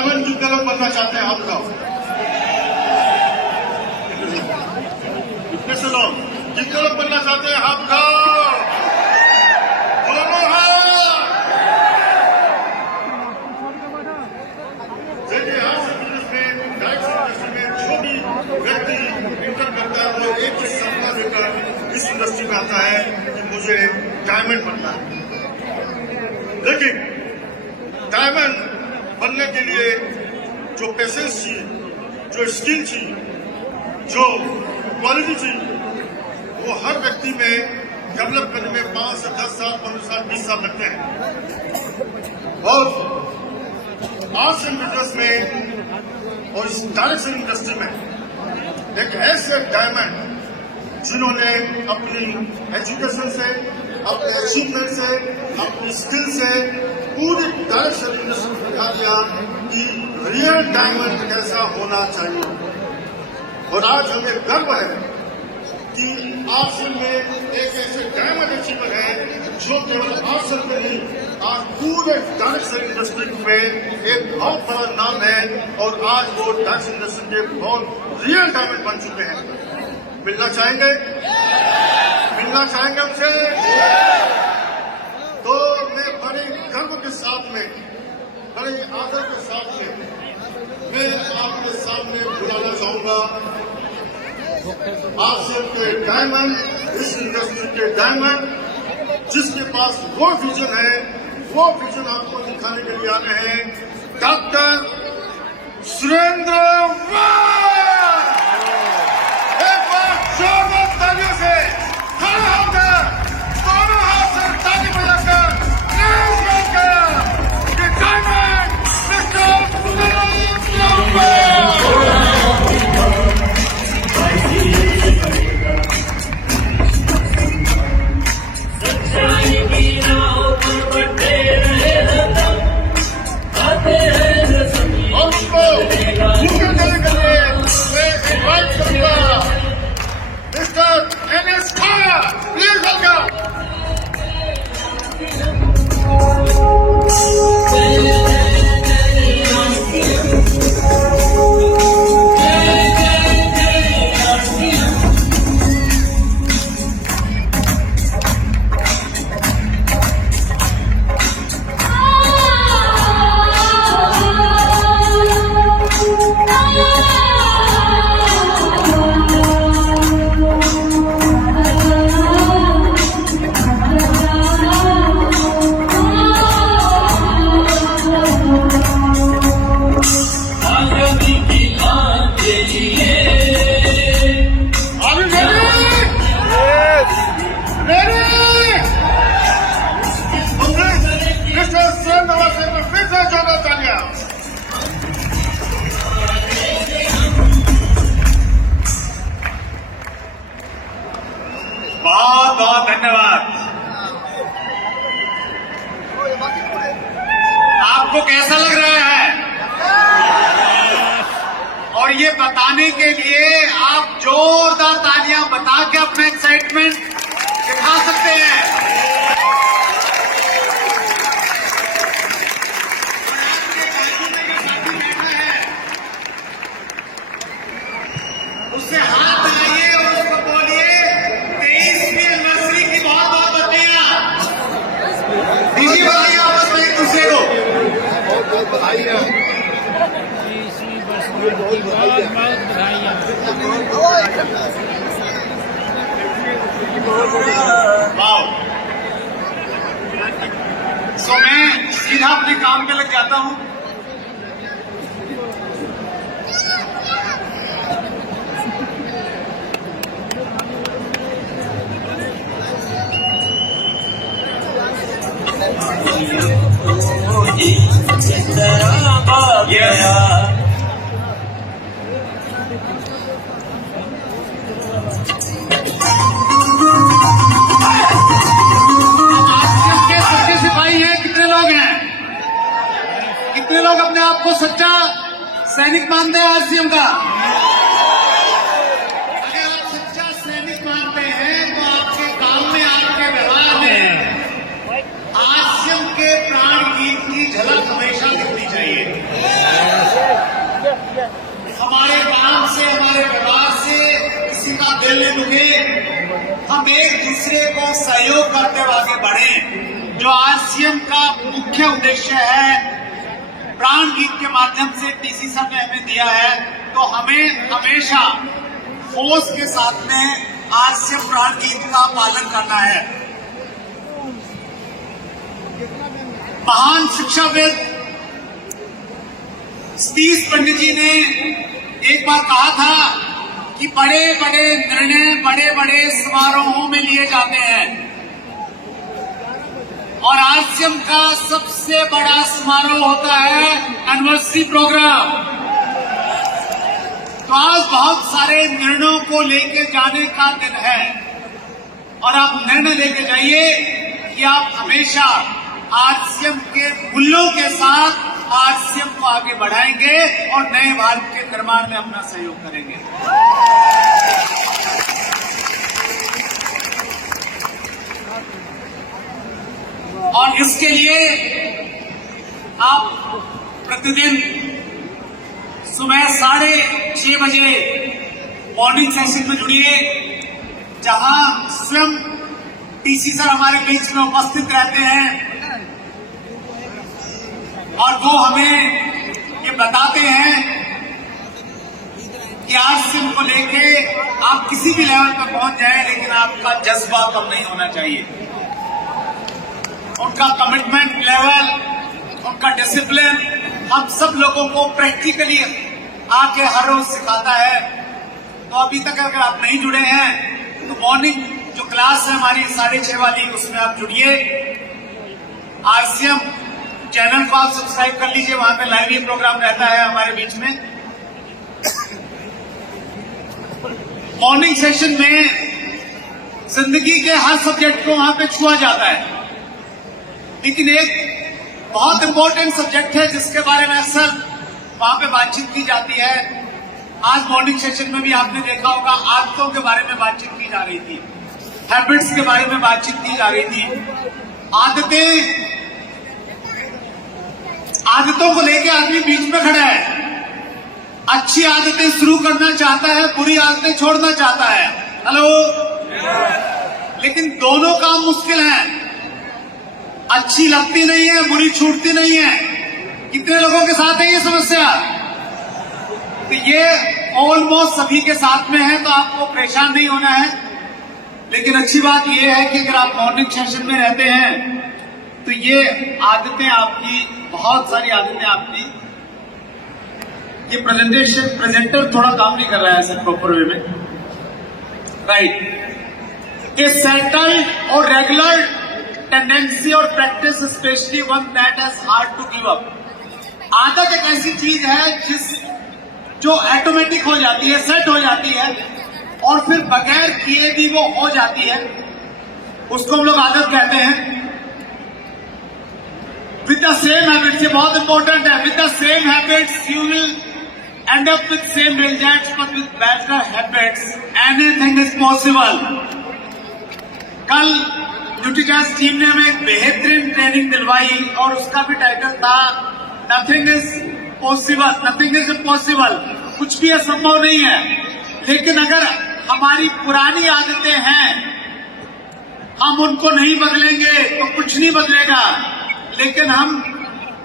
Diamond की तरफ बनना चाहते हैं आप लोग? इतने से लोग किस तरफ बनना चाहते हैं आप लोग? दोनों हाथ। देखिए आज इंडस्ट्री में जो भी व्यक्ति इंटर करता है वो एक ही सपना लेकर इस इंडस्ट्री में आता है कि मुझे डायमंड बनना है। लेकिन डायमंड बनने के लिए जो पेशेंस चाहिए, जो स्किल चाहिए, जो क्वालिटी चाहिए, वो हर व्यक्ति में डेवलप करने में 5 से 10 साल, 15 साल, 20 साल लगते हैं। और आर्ट्स एंड बिजनेस में और इस डायरेक्शन इंडस्ट्री में एक ऐसे डायमंड जिन्होंने अपनी एजुकेशन से, अपने अचीवमेंट से, अपनी स्किल से पूरी डायरेक्शन इंडस्ट्री को दिखा दिया कि रियल डायमंड कैसा होना चाहिए। और आज हमें गर्व है कि आर्ट्स में एक ऐसे डायमंड अचीवर है जो केवल आर्ट्स में नहीं, आज पूरे डायरेक्शन इंडस्ट्री में एक बहुत बड़ा नाम है और आज वो डायरेक्शन इंडस्ट्री के बहुत रियल डायमंड बन चुके हैं। मिलना चाहेंगे? मिलना चाहेंगे उनसे? तो मैं बड़े गर्व के साथ में, बड़े आदर के साथ में मैं आपके सामने बुलाना चाहूंगा आसियान के डायमंड, इस इंडस्ट्री के डायमंड, जिसके पास वो विजन है, वो विजन आपको दिखाने के लिए आ रहे हैं, डॉक्टर सुरेंद्र वार। एक बार जोरदार तालियों से खड़े होकर दोनों हाथ से ताली बजाकर please welcome the diamond mister Surendra वार। बहुत बहुत धन्यवाद। आपको कैसा लग रहा है? और ये बताने के लिए आप जोरदार तालियां बता के अपना एक्साइटमेंट दिखा सकते हैं। उससे हाथ मिलाइए और उसको बोलिए 23वीं एनिवर्सरी की बहुत बहुत बधाइयां। दीजिए बधाइयां आपस में एक दूसरे को। बहुत बहुत बधाइयां। सो मैं सीधा अपने काम पे लग जाता हूं। कितने लोग अपने आप को सच्चा सैनिक मानते हैं आरसीएम का? अगर आप सच्चा सैनिक मानते हैं तो आपके काम में, आपके व्यवहार में आरसीएम के प्राण गीत की झलक हमेशा दिखनी चाहिए। गले मिले, हम एक दूसरे को सहयोग करते हुए आगे बढ़े। जो आरसीएम का मुख्य उद्देश्य है, प्राण गीत के माध्यम से टीसी सर ने हमें दिया है, तो हमें हमेशा फोर्स के साथ में आरसीएम प्राण गीत का पालन करना है। महान शिक्षाविद सतीश पंडित जी ने एक बार कहा था कि बड़े बड़े निर्णय बड़े बड़े समारोहों में लिए जाते हैं, और आरसीएम का सबसे बड़ा समारोह होता है एनिवर्सरी प्रोग्राम। तो आज बहुत सारे निर्णयों को लेके जाने का दिन है, और आप निर्णय लेके जाइए कि आप हमेशा आरसीएम के मूल्यों के साथ आरसीएम को आगे बढ़ाएंगे और नए भारत के निर्माण में अपना सहयोग करेंगे। और इसके लिए आप प्रतिदिन सुबह 6:30 बजे मॉर्निंग सेशन में जुड़िए, जहां स्वयं टीसी सर हमारे बीच में उपस्थित रहते हैं और वो हमें ये बताते हैं कि आरसीएम को लेके आप किसी भी लेवल पर पहुंच जाए, लेकिन आपका जज्बा कम नहीं होना चाहिए। उनका कमिटमेंट लेवल, उनका डिसिप्लिन हम सब लोगों को प्रैक्टिकली आके हर रोज सिखाता है। तो अभी तक अगर आप नहीं जुड़े हैं तो मॉर्निंग जो क्लास है हमारी 6:30 वाली, उसमें आप जुड़िए। आरसीएम चैनल को आप सब्सक्राइब कर लीजिए, वहां पे लाइव ही प्रोग्राम रहता है हमारे बीच में। मॉर्निंग सेशन में जिंदगी के हर सब्जेक्ट को वहां पे छुआ जाता है, लेकिन एक बहुत इंपॉर्टेंट सब्जेक्ट है जिसके बारे में अक्सर वहां पे बातचीत की जाती है। आज मॉर्निंग सेशन में भी आपने देखा होगा, आदतों के बारे में बातचीत की जा रही थी, हैबिट्स के बारे में बातचीत की जा रही थी। आदतों को लेके आदमी बीच में खड़ा है। अच्छी आदतें शुरू करना चाहता है, बुरी आदतें छोड़ना चाहता है। हेलो, लेकिन दोनों काम मुश्किल हैं। अच्छी लगती नहीं है, बुरी छूटती नहीं है। कितने लोगों के साथ है ये समस्या? तो ये ऑलमोस्ट सभी के साथ में है, तो आपको परेशान नहीं होना है। लेकिन अच्छी बात यह है कि अगर आप मॉर्निंग सेशन में रहते हैं तो ये आदतें आपकी, बहुत सारी आदतें आपकी, ये प्रेजेंटर थोड़ा काम नहीं कर रहा है सर प्रॉपर वे में, राइट। कि सेटल्ड और रेगुलर टेंडेंसी और practice, especially one that has hard to give up. आदत एक ऐसी चीज है जो ऑटोमेटिक हो जाती है, सेट हो जाती है, और फिर बगैर किए भी वो हो जाती है। उसको हम लोग आदत कहते हैं। विद द सेम हैबिट्स, ये बहुत इंपॉर्टेंट है, with the same habits you will and up with same results, but with better habits anything is possible. कल न्यूट्रीचॉइस टीम ने हमें एक बेहतरीन ट्रेनिंग दिलवाई और उसका भी टाइटल था nothing is possible, nothing is impossible. कुछ भी असंभव नहीं है। लेकिन अगर हमारी पुरानी आदतें हैं, हम उनको नहीं बदलेंगे तो कुछ नहीं बदलेगा। लेकिन हम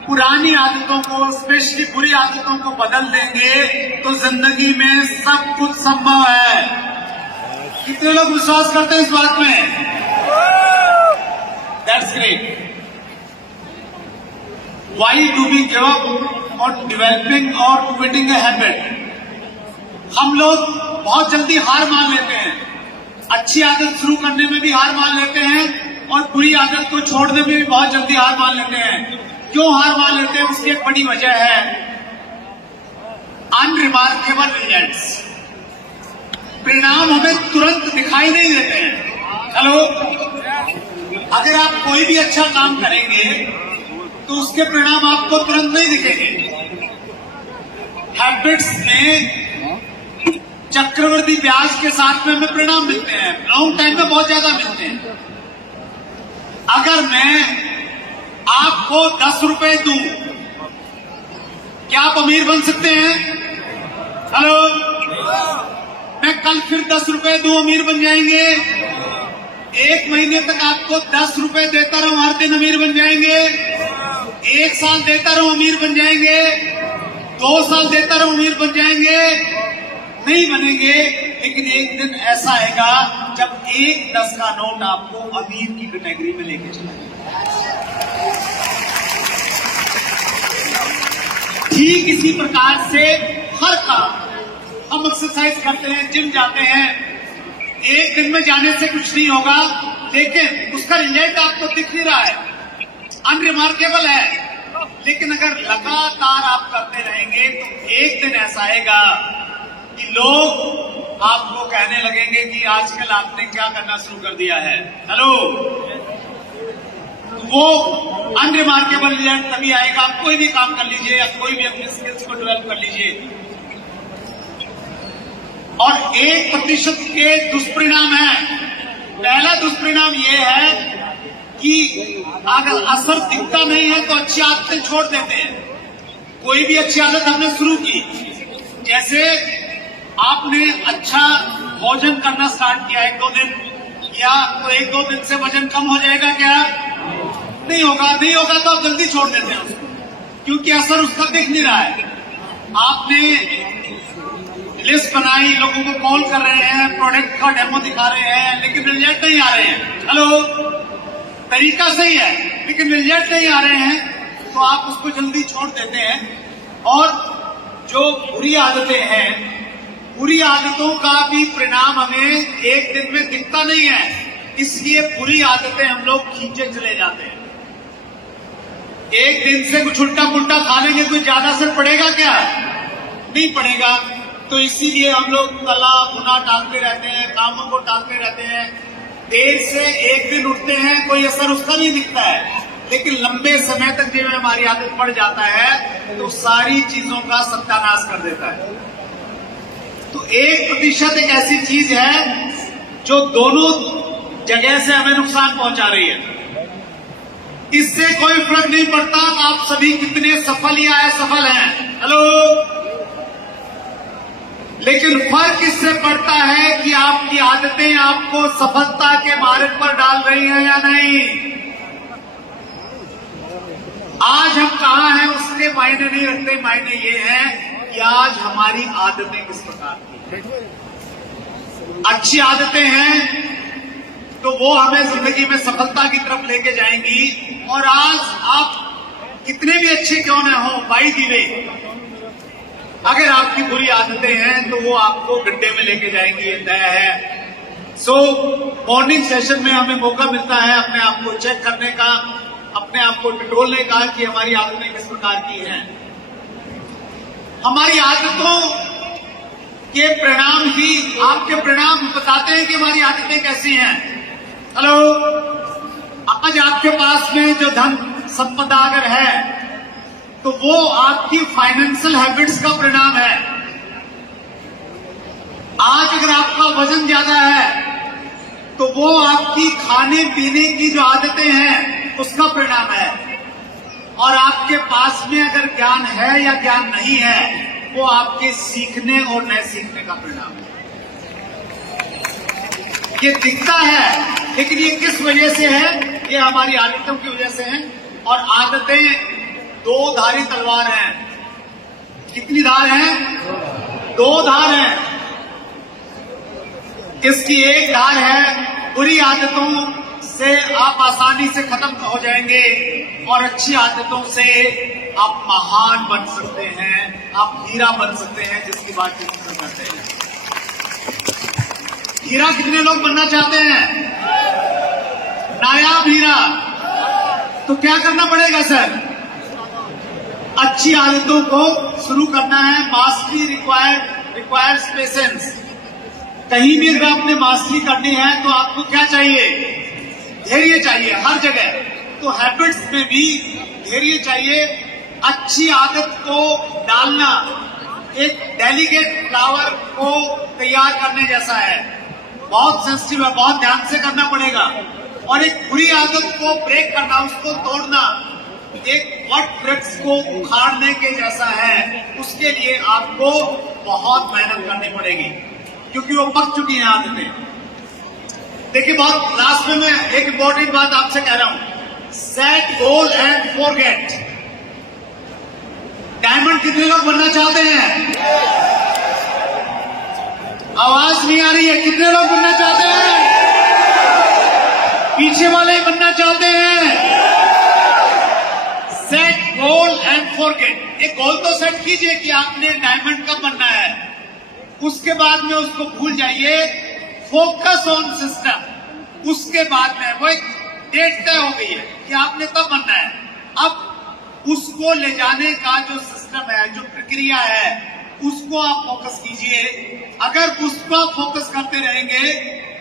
पुरानी आदतों को, स्पेशली बुरी आदतों को बदल देंगे तो जिंदगी में सब कुछ संभव है। कितने लोग विश्वास करते हैं इस बात में? That's great. Why do we give up on developing और क्विटिंग ए हैबिट? हम लोग बहुत जल्दी हार मान लेते हैं। अच्छी आदत शुरू करने में भी हार मान लेते हैं और बुरी आदत को छोड़ने में भी बहुत जल्दी हार मान लेते हैं। क्यों हार मान लेते हैं? उसकी एक बड़ी वजह है अनरिमार्केबल रिजल्ट्स। परिणाम हमें तुरंत दिखाई नहीं देते हैं। हेलो, अगर आप कोई भी अच्छा काम करेंगे तो उसके परिणाम आपको तुरंत नहीं दिखेंगे। हैबिट्स में चक्रवृद्धि ब्याज के साथ में हमें परिणाम मिलते हैं, लॉन्ग टाइम में बहुत ज्यादा मिलते हैं। अगर मैं आपको 10 रुपए दूं, क्या आप अमीर बन सकते हैं? हेलो, मैं कल फिर 10 रुपए दो, अमीर बन जाएंगे। 1 महीने तक आपको 10 रुपए देता रहो, हर दिन अमीर बन जाएंगे। 1 साल देता रहो, अमीर बन जाएंगे। 2 साल देता रहो, अमीर बन जाएंगे। नहीं बनेंगे, लेकिन एक दिन ऐसा आएगा जब 1 10 का नोट आपको अमीर की कैटेगरी में लेके चलेगा। ठीक इसी प्रकार से हर काम, हम एक्सरसाइज करते हैं, जिम जाते हैं, एक दिन में जाने से कुछ नहीं होगा, लेकिन उसका रिजल्ट आपको दिख नहीं रहा है, अनरिमार्केबल है। लेकिन अगर लगातार आप करते रहेंगे तो एक दिन ऐसा आएगा कि लोग आपको कहने लगेंगे कि आजकल आपने क्या करना शुरू कर दिया है। हेलो, वो अनरिमार्केबल रिजल्ट तभी आएगा। आप कोई भी काम कर लीजिए या कोई भी अपनी स्किल्स को डेवलप कर लीजिए। और 1% के दुष्परिणाम है। पहला दुष्परिणाम यह है कि अगर असर दिखता नहीं है तो अच्छी आदतें छोड़ देते हैं। कोई भी अच्छी आदत हमने शुरू की, जैसे आपने अच्छा भोजन करना स्टार्ट किया 1-2 दिन, या तो 1-2 दिन से वजन कम हो जाएगा क्या? नहीं होगा। नहीं होगा तो आप जल्दी छोड़ देते हैं उसको, क्योंकि असर उसका दिख नहीं रहा है। आपने लिस्ट बनाई, लोगों को कॉल कर रहे हैं, प्रोडक्ट का डेमो दिखा रहे हैं, लेकिन रिजल्ट नहीं आ रहे हैं। हेलो, तरीका सही है लेकिन रिजल्ट नहीं आ रहे हैं, तो आप उसको जल्दी छोड़ देते हैं। और जो बुरी आदतें हैं, बुरी आदतों का भी परिणाम हमें एक दिन में दिखता नहीं है, इसलिए बुरी आदतें हम लोग खींचे चले जाते हैं। एक दिन से कुछ उल्टा पुल्टा खा लेंगे, कोई ज्यादा असर पड़ेगा क्या? नहीं पड़ेगा। तो इसीलिए हम लोग तला भुना टालते रहते हैं, कामों को टालते रहते हैं। देर से एक दिन उठते हैं, कोई असर उसका नहीं दिखता है, लेकिन लंबे समय तक जब हमारी आदत पड़ जाता है तो सारी चीजों का सत्यानाश कर देता है। तो 1% एक ऐसी चीज है जो दोनों जगह से हमें नुकसान पहुंचा रही है। इससे कोई फर्क नहीं पड़ता आप सभी कितने सफल या असफल हैं। हेलो, लेकिन फर्क इससे पड़ता है कि आपकी आदतें आपको सफलता के मार्ग पर डाल रही हैं या नहीं। आज हम कहां हैं उसके मायने नहीं रखते, मायने ये है कि आज हमारी आदतें किस प्रकार की हैं। अच्छी आदतें हैं तो वो हमें जिंदगी में सफलता की तरफ लेके जाएंगी। और आज आप कितने भी अच्छे क्यों न हो, बाई दी वे, अगर आपकी बुरी आदतें हैं तो वो आपको गड्ढे में लेके जाएंगी, ये तय है। सो मॉर्निंग सेशन में हमें मौका मिलता है अपने आप को चेक करने का, अपने आप को टटोलने का कि हमारी आदतें किस प्रकार की हैं। हमारी आदतों के परिणाम ही आपके परिणाम बताते हैं कि हमारी आदतें कैसी हैं। हेलो, आज आपके पास में जो धन संपदा अगर है तो वो आपकी फाइनेंशियल हैबिट्स का परिणाम है। आज अगर आपका वजन ज्यादा है तो वो आपकी खाने पीने की जो आदतें हैं उसका परिणाम है। और आपके पास में अगर ज्ञान है या ज्ञान नहीं है, वो आपके सीखने और न सीखने का परिणाम है। ये दिखता है, लेकिन ये किस वजह से है? ये हमारी आदतों की वजह से है। और आदतें 2 धारी तलवार हैं। कितनी धार हैं? 2 धार हैं। इसकी एक धार है बुरी आदतों से आप आसानी से खत्म हो जाएंगे, और अच्छी आदतों से आप महान बन सकते हैं, आप हीरा बन सकते हैं, जिसकी बात करते हैं। हीरा कितने लोग बनना चाहते हैं? नायाब हीरा। तो क्या करना पड़ेगा सर? अच्छी आदतों को शुरू करना है। Mastery requires patience. कहीं भी अगर आपने मास्टरी करनी है तो आपको क्या चाहिए? धैर्य चाहिए हर जगह। तो हैबिट्स में भी धैर्य चाहिए। अच्छी आदत को डालना एक डेलिकेट फ्लावर को तैयार करने जैसा है, बहुत सेंसिटिव है, बहुत ध्यान से करना पड़ेगा। और एक बुरी आदत को ब्रेक करना, उसको तोड़ना, एक वट वृक्ष को उखाड़ने के जैसा है। उसके लिए आपको बहुत मेहनत करनी पड़ेगी। क्योंकि वो पक चुकी हैं आदतें। देखिए, बहुत लास्ट में मैं एक इंपॉर्टेंट बात आपसे कह रहा हूं, set goal and forget. Diamond कितने लोग बनना चाहते हैं? आवाज नहीं आ रही है, कितने लोग बनना चाहते हैं? पीछे वाले ही बनना चाहते हैं। Set goal and forget. एक गोल तो सेट कीजिए कि आपने डायमंड कब बनना है, उसके बाद में उसको भूल जाइए। Focus on system. उसके बाद में वो एक डेट तय हो गई है कि आपने कब बनना है। अब उसको ले जाने का जो सिस्टम है, जो प्रक्रिया है, उसको आप फोकस कीजिए। अगर उसको आप फोकस करते रहेंगे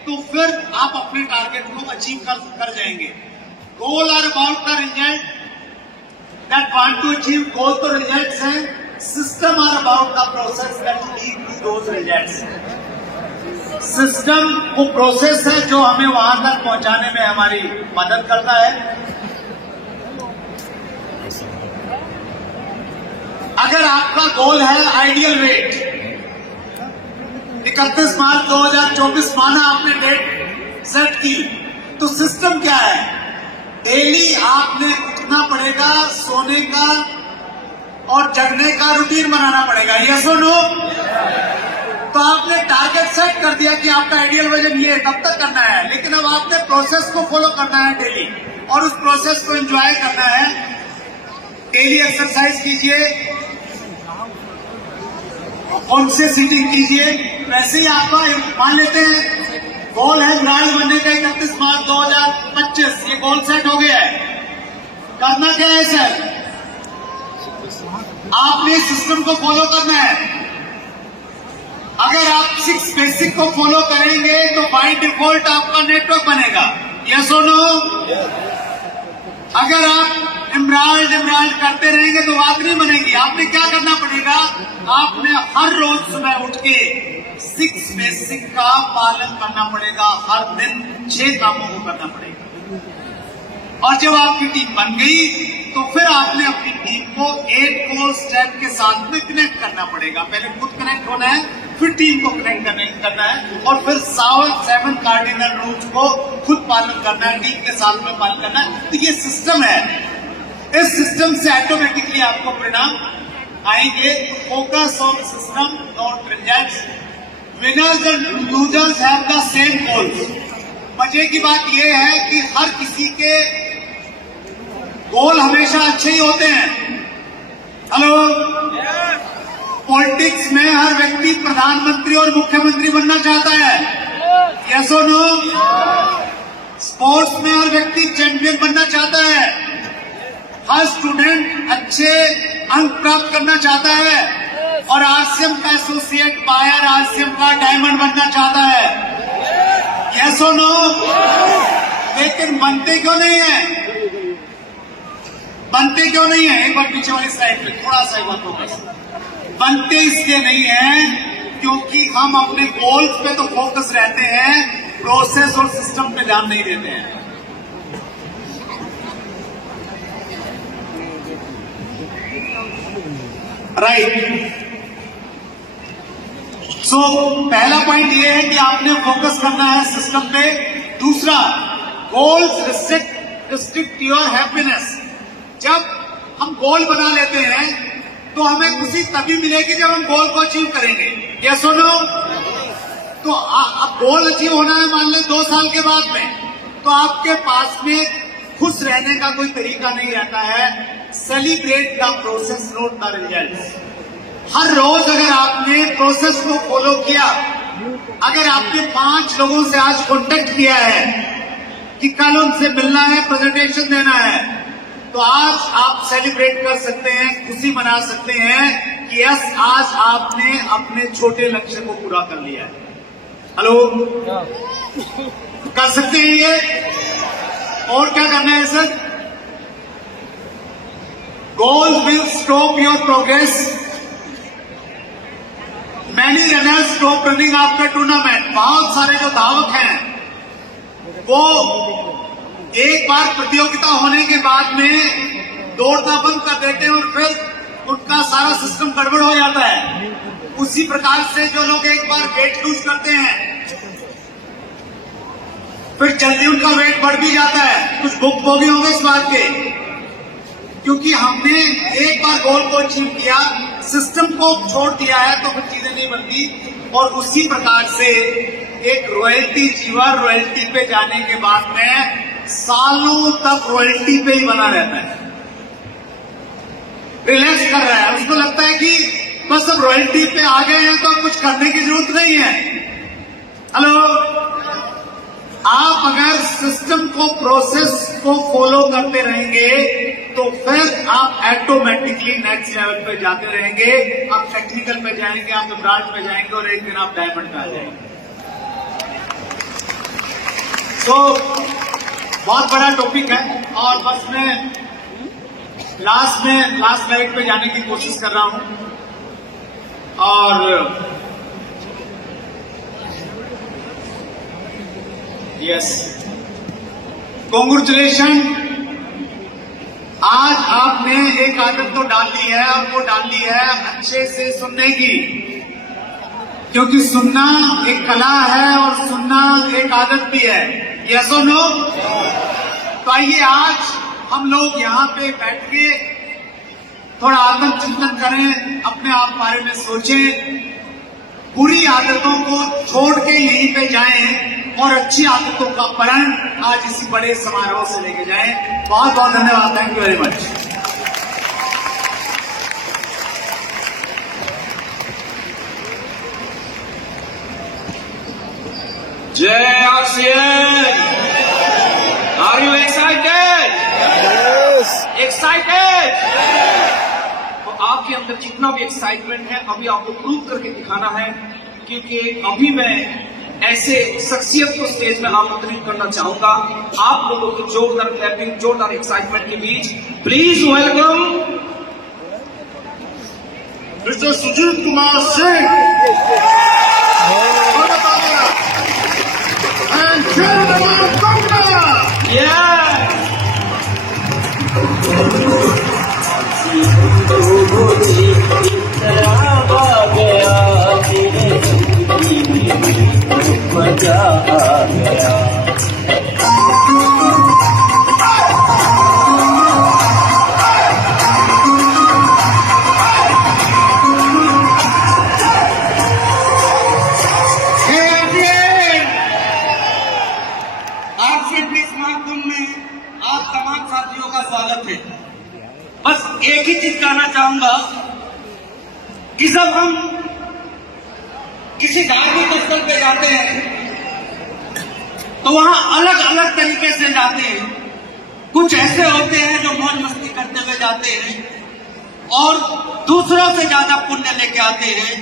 तो फिर आप अपने टारगेट को अचीव कर जाएंगे। Goal are about the result that want to achieve. Goal तो रिजल्ट्स हैं, system are about the process that lead to those results. System वो प्रोसेस है जो हमें वहां तक पहुंचाने में हमारी मदद करता है। अगर आपका गोल है आइडियल वेट, 31 मार्च 2024 माना आपने डेट सेट की, तो सिस्टम क्या है? डेली आपने उठना पड़ेगा, सोने का और जगने का रूटीन बनाना पड़ेगा। यस और नो? तो आपने टारगेट सेट कर दिया कि आपका आइडियल वजन ये तब तक करना है, लेकिन अब आपने प्रोसेस को फॉलो करना है डेली, और उस प्रोसेस को एंजॉय करना है। डेली एक्सरसाइज कीजिए, उनसे सीटिंग कीजिए। वैसे ही आपका मान लेते हैं गोल है ब्रांड बनने का 31 मार्च 2025, ये गोल सेट हो गया है। करना क्या है सर? आपने सिस्टम को फॉलो करना है। अगर आप 6 बेसिक को फॉलो करेंगे तो बाय डिफॉल्ट आपका नेटवर्क बनेगा। यस और नो? अगर आप इमराल्ड करते रहेंगे तो बात नहीं बनेगी। आपने क्या करना पड़ेगा? आपने हर रोज सुबह उठ के 6 बेसिक का पालन करना पड़ेगा। हर दिन 6 कामों को करना पड़ेगा। और जब आपकी टीम बन गई तो फिर आपने अपनी टीम को 8 कोर स्टेप के साथ में कनेक्ट करना पड़ेगा। पहले खुद कनेक्ट होना है, फिर टीम को कनेक्ट करना है, और फिर 7 कार्डिनल रूल्स को खुद पालन करना है, टीम के साथ में पालन करना है। तो ये सिस्टम है। इस सिस्टम से ऑटोमेटिकली आपको परिणाम आएंगे। Focus on system not results. Winners and losers have the same goals. मजे की बात यह है कि हर किसी के गोल हमेशा अच्छे ही होते हैं। हेलो, पॉलिटिक्स में हर व्यक्ति प्रधानमंत्री और मुख्यमंत्री बनना चाहता है। यस और नो? स्पोर्ट्स में हर व्यक्ति चैंपियन बनना चाहता है। हर स्टूडेंट अच्छे अंक प्राप्त करना चाहता है, और आरसीएम का एसोसिएट बायर आरसीएम का डायमंड बनना चाहता है। यस और नो? लेकिन बनते क्यों नहीं है? बनते क्यों नहीं है? एक बार पीछे वाली साइड पे थोड़ा सा एक बार फोकस। बनते इसलिए नहीं है क्योंकि हम अपने गोल्स पे तो फोकस रहते हैं, प्रोसेस और सिस्टम पे ध्यान नहीं देते हैं। राइट। सो पहला पॉइंट ये है कि आपने फोकस करना है सिस्टम पे। दूसरा, गोल्स रिस्ट्रिक्ट योर हैप्पीनेस। जब हम गोल बना लेते हैं तो हमें खुशी तभी मिलेगी जब हम गोल को अचीव करेंगे। ये सुनो, तो अब गोल अचीव होना है मान लें 2 साल के बाद में, तो आपके पास में खुश रहने का कोई तरीका नहीं रहता है। Celebrate the process not the result. हर रोज अगर आपने प्रोसेस को फॉलो किया, अगर आपने 5 लोगों से आज कॉन्टेक्ट किया है कि कल उनसे मिलना है, प्रेजेंटेशन देना है, तो आज आप सेलिब्रेट कर सकते हैं, खुशी मना सकते हैं कि यस, आज आपने अपने छोटे लक्ष्य को पूरा कर लिया है। हेलो, कर सकते हैं ये? और क्या करना है sir? Goal will stop your progress. Many runners stop running after tournament. बहुत सारे जो धावक हैं वो एक बार प्रतियोगिता होने के बाद में दौड़ना बंद कर देते हैं और फिर उनका सारा सिस्टम गड़बड़ हो जाता है। उसी प्रकार से जो लोग एक बार वेट लूज करते हैं फिर जल्दी उनका वेट बढ़ भी जाता है। कुछ भुगत भोगी होंगे इस बात के, क्योंकि हमने एक बार गोल को अचीव किया, सिस्टम को छोड़ दिया है तो फिर चीजें नहीं बनती। और उसी प्रकार से एक रॉयल्टी जीवर रॉयल्टी पे जाने के बाद में सालों तक रॉयल्टी पे ही बना रहता है, रिलैक्स कर रहा है। उसको लगता है कि बस अब रॉयल्टी पे आ गए हैं तो अब कुछ करने की जरूरत नहीं है। हेलो, आप अगर सिस्टम को, प्रोसेस को फॉलो करते रहेंगे तो फिर आप ऑटोमेटिकली नेक्स्ट लेवल पे जाते रहेंगे। आप टेक्निकल पे जाएंगे, आप एमराल्ड पे जाएंगे और एक दिन आप डायमंड पे आ जाएंगे। तो बहुत बड़ा टॉपिक है और बस मैं लास्ट स्लाइड पे जाने की कोशिश कर रहा हूं। और यस, कॉन्ग्रेचुलेशन, आज आपने एक आदत तो डाल ली है और वो डाल ली है अच्छे से सुनने की, क्योंकि सुनना एक कला है और सुनना एक आदत भी है। यस और नो? तो आइए आज हम लोग यहाँ पे बैठ के थोड़ा आत्मचिंतन करें, अपने आप बारे में सोचें, बुरी आदतों को छोड़ के यहीं पे जाएं और अच्छी आदतों का प्रण आज इसी बड़े समारोह से लेके जाएं। बहुत बहुत धन्यवाद, थैंक यू वेरी मच। जय RCN, are you excited? Excited? तो आपके अंदर जितना भी एक्साइटमेंट है अभी आपको प्रूव करके दिखाना है, क्योंकि अभी मैं ऐसे शख्सियत को स्टेज में आमंत्रित करना चाहूंगा। आप लोगों की जोरदार क्लैपिंग, जोरदार एक्साइटमेंट के बीच please welcome mister Sujeet Kumar Singh and chairman Congress. मजा आ गया। आप तमाम साथियों का स्वागत है। बस एक ही चीज कहना चाहूंगा कि जब हम किसी धार्मिक स्थल पे जाते हैं तो वहां अलग अलग तरीके से जाते हैं। कुछ ऐसे होते हैं जो मौज मस्ती करते हुए जाते हैं और दूसरों से ज्यादा पुण्य लेके आते हैं,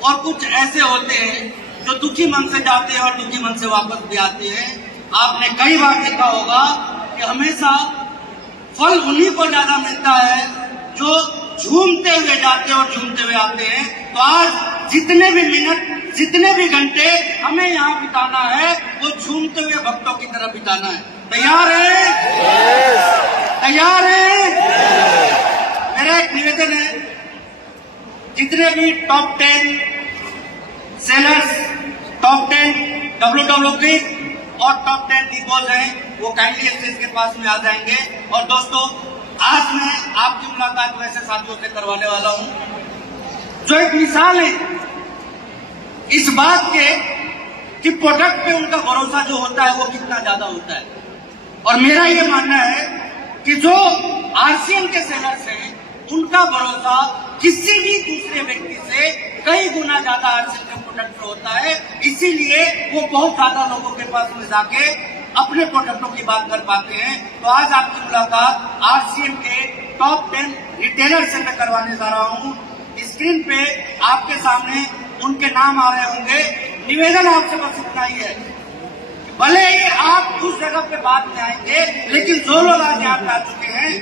और कुछ ऐसे होते हैं जो दुखी मन से जाते हैं और दुखी मन से वापस भी आते हैं। आपने कई बार देखा होगा कि हमेशा फल उन्हीं को ज्यादा मिलता है जो झूमते हुए जाते हैं और झूमते हुए आते हैं। तो आज जितने भी मिनट, जितने भी घंटे हमें यहाँ बिताना है वो झूमते हुए भक्तों की तरफ बिताना है। तैयार है? तैयार है? मेरा एक निवेदन है, जितने भी टॉप 10 सेलर्स, टॉप 10 WWK और टॉप 10 डिपोज हैं, वो काइंडली स्टेज के पास में आ जाएंगे। और दोस्तों, आज मैं आपकी मुलाकात वैसे साथियों से करवाने वाला हूं जो एक मिसाल है इस बात के कि प्रोडक्ट पे उनका भरोसा जो होता है वो कितना ज्यादा होता है। और मेरा ये मानना है कि जो आरसीएन के सेलर्स हैं उनका भरोसा किसी भी दूसरे व्यक्ति से कई गुना ज्यादा आरसीएन के प्रोडक्ट पे होता है। इसीलिए वो बहुत ज्यादा लोगों के पास में जाके अपने प्रोडक्टों की बात कर पाते हैं। तो आज आपकी मुलाकात आरसीएन के टॉप 10 रिटेलर से मैं करवाने जा रहा हूं। स्क्रीन पे आपके सामने उनके नाम आ रहे होंगे। निवेदन आपसे बस इतना ही है, भले ही आप उस जगह पे बाद में आएंगे, लेकिन जो लोग आज यहाँ पे आ चुके हैं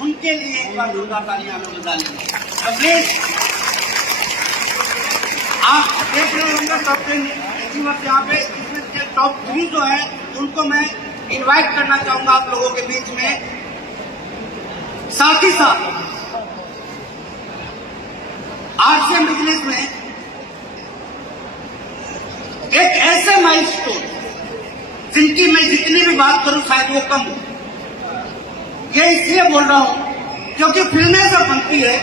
उनके लिए एक बार जोरदार तालियां हम बजा लेंगे। तो प्लीज आप देख रहे होंगे टॉप 10 अचीवर्स यहाँ पे, इसमें टॉप 3 जो है उनको मैं इनवाइट करना चाहूंगा आप लोगों के बीच में। साथ ही साथ आरसीएन बिजनेस में एक ऐसे माइलस्टोन जिनकी मैं जितनी भी बात करूं शायद वो कम हो। ये इसलिए बोल रहा हूं क्योंकि फिल्में जब बनती है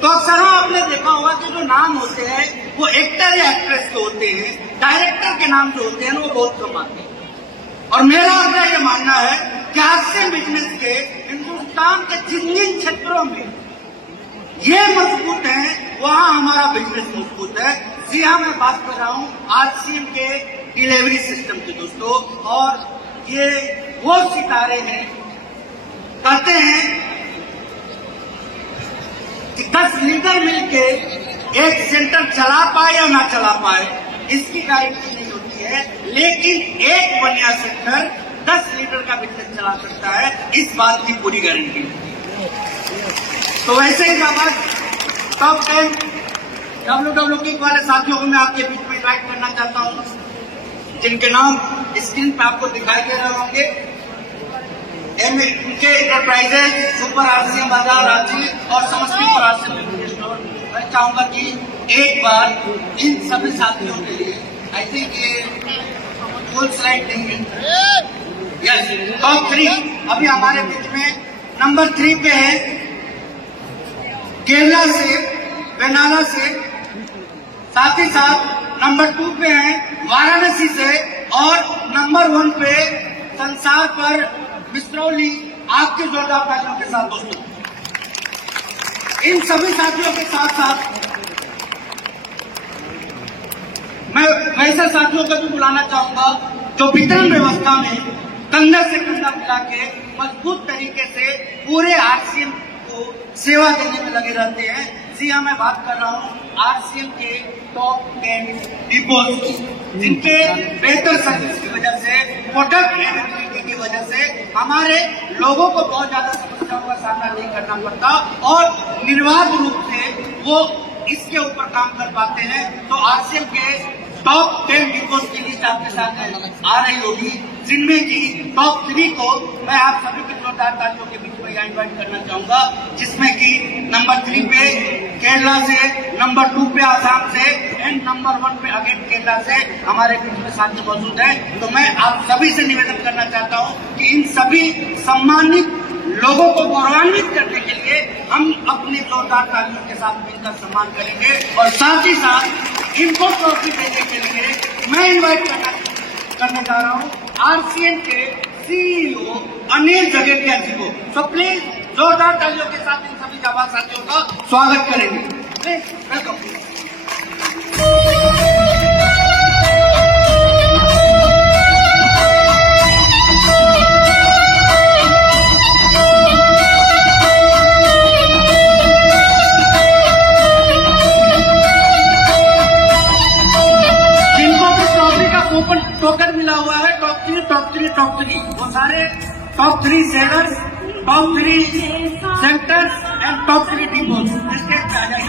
तो अक्सर आपने देखा होगा कि जो नाम होते हैं वो एक्टर या एक्ट्रेस के होते हैं, डायरेक्टर के नाम जो होते हैं वो बहुत कम आते हैं। और मेरा अपना ये मानना है कि आर्ट्स बिजनेस के हिंदुस्तान के जिन जिन क्षेत्रों में ये मजबूत है वहां हमारा बिजनेस मजबूत है। जी हाँ, मैं बात कर रहा हूं आरसीएम के डिलीवरी सिस्टम के दोस्तों। और ये वो सितारे हैं, कहते हैं कि 10 लीडर मिलके एक सेंटर चला पाए या ना चला पाए इसकी गारंटी नहीं होती है, लेकिन एक बनिया सेंटर 10 लीडर का बिजनेस चला सकता है, इस बात की पूरी गारंटी है। तो वैसे ही टॉप 10 डब्ल्यू किक वाले साथियों को मैं आपके बीच में इनवाइट करना चाहता हूं, जिनके नाम स्क्रीन पे आपको दिखाई दे रहे होंगे। उनके इंटरप्राइजेज सुपर आरसीएम बाजार रांची और समस्तीपुर आरसीएम स्टोर। मैं चाहूंगा कि एक बार इन सभी साथियों के लिए, आई थिंक ये फुल स्लाइड देंगे। यस, टॉप 3 अभी हमारे बीच में नंबर 3 पे है केरला से, बेनाला से, साथ ही साथ नंबर 2 पे है वाराणसी से, और नंबर 1 पे संसार पर मिस्रौली। आपके जोरदार तालियों के साथ दोस्तों, इन सभी साथियों के साथ साथ मैं वैसे साथियों को भी बुलाना चाहूंगा जो वितरण व्यवस्था में कंधा से कंधा मिला के मजबूत तरीके से पूरे आरसीएम को सेवा देने में लगे रहते हैं। जी हाँ, मैं बात कर रहा हूँ आरसीएम के टॉप 10 डिपोज की, जिनके बेहतर सर्विस की वजह से, प्रोडक्ट अवेलेबिलिटी की वजह से हमारे लोगों को बहुत ज्यादा समस्याओं का सामना नहीं करना पड़ता और निर्बाध रूप से वो इसके ऊपर काम कर पाते हैं। तो आरसीएम के टॉप 10 डिपोज की लिस्ट आपके साथ आ रही होगी, जिनमें की टॉप 3 को मैं आप सभी की जोरदार तालियों के बीच में इनवाइट करना चाहूंगा, जिसमें कि नंबर 3 पे केरला से, नंबर 2 पे आसाम से एंड नंबर 1 पे अगेन केरला से हमारे बीच में साथी मौजूद है। तो मैं आप सभी से निवेदन करना चाहता हूं कि इन सभी सम्मानित लोगों को गौरवान्वित करने के लिए हम अपनी जोरदार तालियों के साथ इनका सम्मान करेंगे, और साथ ही साथ इनको ट्रॉफी देने के लिए मैं इन्वाइट करने जा रहा हूँ आरसीएम के सीईओ अनिल जगेटिया जी को। सो प्लीज जोरदार तालियों के साथ इन सभी जाबाज साथियों का स्वागत करेंगे। Please welcome. टोकन मिला हुआ है टॉप 3 वो सारे top 3 sellers, top 3 centres and top 3 depots stage पे आ जाइए।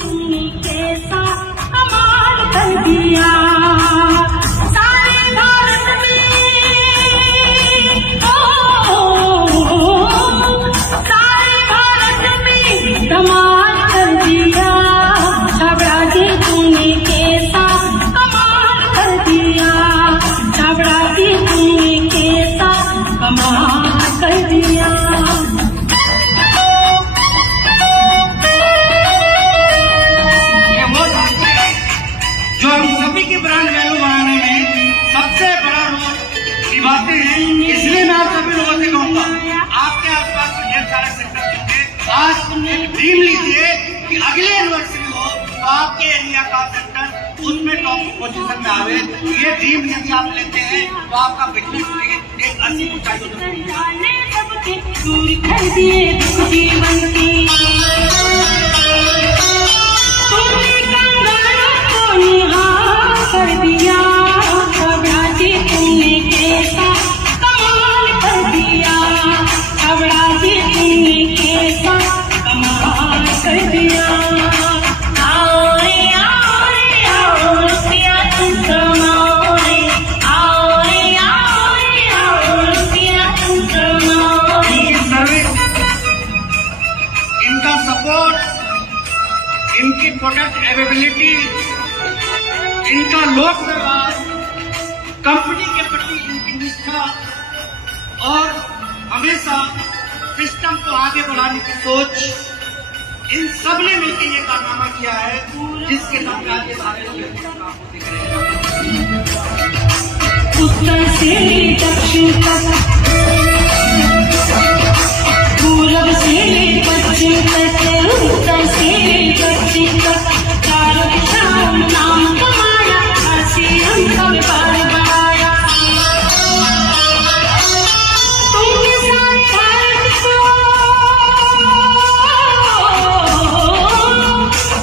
तुमने कैसा कमाल कर दिया सारे भारत में, सारे भारत में कमाल कर दिया। छाबड़ा जी तुमने कैसा कमाल कर दिया, छाबड़ा जी तुमने कैसा कमाल कर दिया। जो हम सभी की ब्रांड वैल्यू बढ़ाने में सबसे बड़ा रोल निभाते हैं, इसलिए मैं आप सभी लोगों से कहूंगा आपके आसपास में ढेर सारे सेक्टर होंगे। आज एक ड्रीम लीजिए कि अगले एनिवर्सरी हो तो आपके एरिया का सेक्टर उसमें टॉप पोजीशन में आवे। ये ड्रीम यदि आप लेते हैं तो आपका बिजनेस एक अच्छी ऊंचाई हो सकती है। दूर कर दिए दुख जीवन की, तुमने कंगालों को निहार कर दिया। छाबड़ा जी तुमने कैसा कमाल कर दिया, छाबड़ा जी तुमने कैसा कमाल कर दिया। आओ रे आओ रे आओ रुपया तुम कमाओ रे, आओ रे आओ रे आओ रुपया तुम कमाओ रे। इनकी सर्विस, इनका सपोर्ट, इनकी प्रोडक्ट अवेलेबिलिटी, इनका लोक व्यवहार, कंपनी के प्रति इनकी निष्ठा और हमेशा सिस्टम को आगे बढ़ाने की सोच, इन सब ने मिलकर ये कारनामा किया है जिसके साथ आज ये सारे लोग काम होते करेंगे। उत्तर से दक्षिण तक, पूरब से पश्चिम तक, उत्तर से दक्षिण तक, चारों दिशाओं में नाम कमाया, हर सीएम का व्यापार बढ़ाया। तुम किसान भारत को,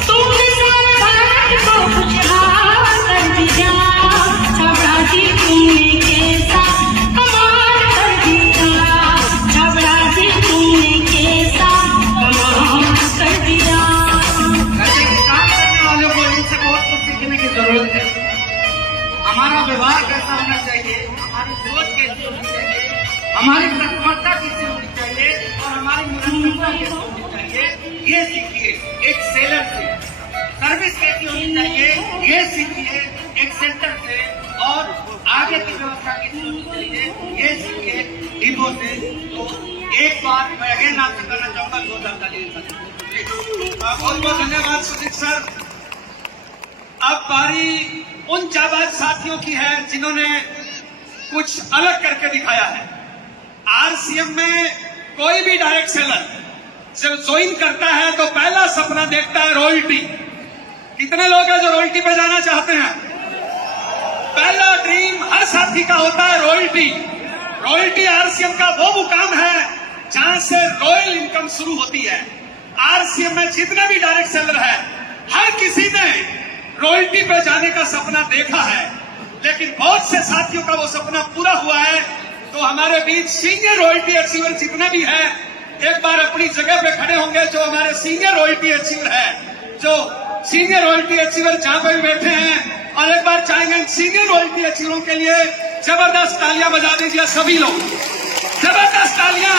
तुम किसान भारत को खुशहाल कर दिया। छबड़ा जी तुमने कैसा कमाल कर दिया, छबड़ा जी तुमने कैसा कमाल कर दिया। ऐसे काम करने वालों को इनसे बहुत कुछ सीखने की जरूरत है। हमारा व्यवहार कैसा होना चाहिए, हमारी सोच कैसी होनी चाहिए, हमारी तत्परता कैसी होनी चाहिए और हमारी निरंतरता कैसी होनी चाहिए, ये सीखिए एक सेलर से। सर्विस कैसी होनी चाहिए, ये सीखिए एक सेंटर से। और आगे की व्यवस्था कैसी होनी चाहिए, ये सीखिए डिपो से। तो एक बार मैं अगेन आपसे करना चाहूंगा, जोरदार ताली के साथ। बहुत बहुत धन्यवाद सुजीत सर। अब बारी उन जाबाज साथियों की है जिन्होंने कुछ अलग करके दिखाया है। आरसीएम में कोई भी डायरेक्ट सेलर जब ज्वाइन करता है तो पहला सपना देखता है रॉयल्टी। कितने लोग हैं जो रॉयल्टी पे जाना चाहते हैं? पहला ड्रीम हर साथी का होता है रॉयल्टी। रॉयल्टी आरसीएम का वो मुकाम है जहां से रॉयल इनकम शुरू होती है। आरसीएम में जितने भी डायरेक्ट सेलर है, हर किसी ने रॉयल्टी पे जाने का सपना देखा है, लेकिन बहुत से साथियों का वो सपना पूरा हुआ है। तो हमारे बीच सीनियर रॉयल्टी अचीवर जितने भी हैं, एक बार अपनी जगह पे खड़े होंगे। जो हमारे सीनियर रॉयल्टी अचीवर है, जो सीनियर रॉयल्टी अचीवर जहां पे भी बैठे हैं, और एक बार चाहेंगे सीनियर रॉयल्टी अचीवरों के लिए जबरदस्त तालियां बजा दीजिए सभी लोग। जबरदस्त तालियां,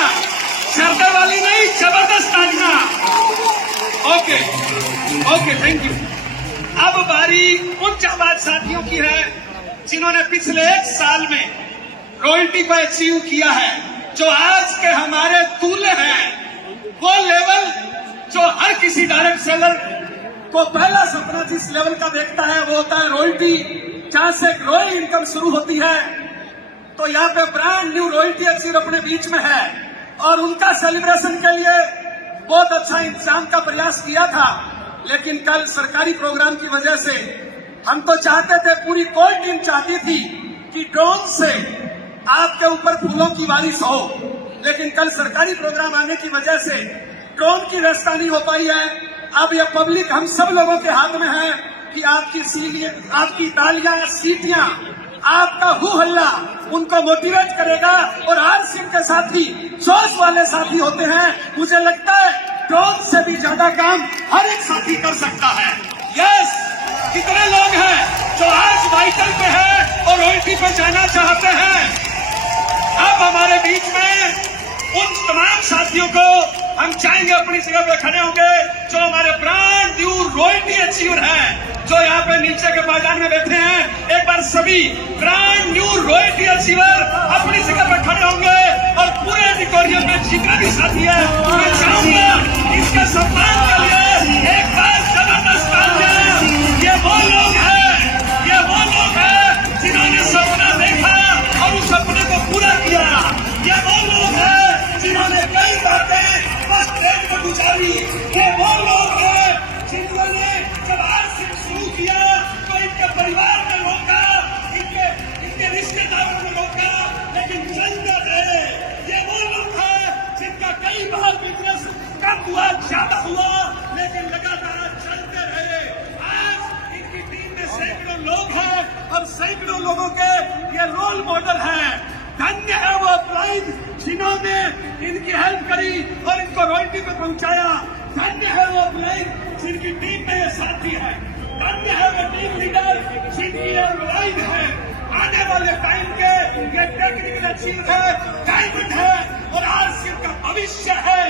शर्त वाली नहीं, जबरदस्त तालियां। Okay okay, thank you. अब बारी उन जाबाज साथियों की है जिन्होंने पिछले 1 साल में रॉयल्टी को अचीव किया है। जो आज के हमारे तूले हैं, वो लेवल जो हर किसी डायरेक्ट सेलर को पहला सपना जिस लेवल का देखता है, वो होता है रॉयल्टी, जहां से एक रॉयल इनकम शुरू होती है। तो यहाँ पे ब्रांड न्यू रॉयल्टी अचीवर अपने बीच में है और उनका सेलिब्रेशन के लिए बहुत अच्छा इंतजाम का प्रयास किया था, लेकिन कल सरकारी प्रोग्राम की वजह से हम तो चाहते थे, पूरी कोर टीम चाहती थी कि ड्रोन से आपके ऊपर फूलों की बारिश हो, लेकिन कल सरकारी प्रोग्राम आने की वजह से ड्रोन की व्यवस्था नहीं हो पाई है। अब यह पब्लिक हम सब लोगों के हाथ में है कि आपकी तालियां, सीटियां, आपका हु हल्ला उनको मोटिवेट करेगा। और आरसीएम के साथी जोश वाले साथी होते हैं। मुझे लगता है ड्रोन से भी ज्यादा काम हर एक साथी कर सकता है। यस, कितने लोग हैं जो आज वाइटल पे है और रॉयल्टी पे जाना चाहते हैं? अब हमारे बीच में उन तमाम साथियों को हम चाहेंगे अपनी जगह पे खड़े होंगे, जो हमारे ब्रांड न्यू रॉयल्टी अचीवर हैं, जो यहाँ पे नीचे के मैदान में बैठे हैं। एक बार सभी ब्रांड न्यू रॉयल्टी अचीवर अपनी जगह पे खड़े होंगे और पूरे ऑडिटोरियम में जितने भी साथी है, मैं चाहूंगा इसके सम्मान के लिए एक बार जबरदस्त तालियां। ये वो लोग हैं, ये वो लोग हैं जिन्होंने सपना देखा और उस सपने को पूरा किया। ये वो लोग हैं जिन्होंने कई बातें बस पेट में गुजारी। ये वो लोग हैं जिन्होंने जब आरसीएम शुरू किया तो इनके परिवार ने रोका, इनके रिश्तेदारों ने रोका, लेकिन चलते रहे। ये वो लोग हैं जिनका कई बार बिजनेस कम हुआ, ज्यादा हुआ, लेकिन लगातार चलते रहे। आज इनकी टीम में सैकड़ों लोग हैं और सैकड़ों लोगों के ये रोल मॉडल हैं। धन्य है वो प्राइज जिन्होंने इनकी हेल्प करी और इनको रॉयल्टी पे पहुंचाया। धन्य है वो प्राइज जिनकी टीम में ये साथी है। धन्य है वो टीम लीडर जिनकी ये लाइन है। आने वाले टाइम के ये टेक्निकल अचीव है, डायमंड है और आरसीएम का भविष्य है।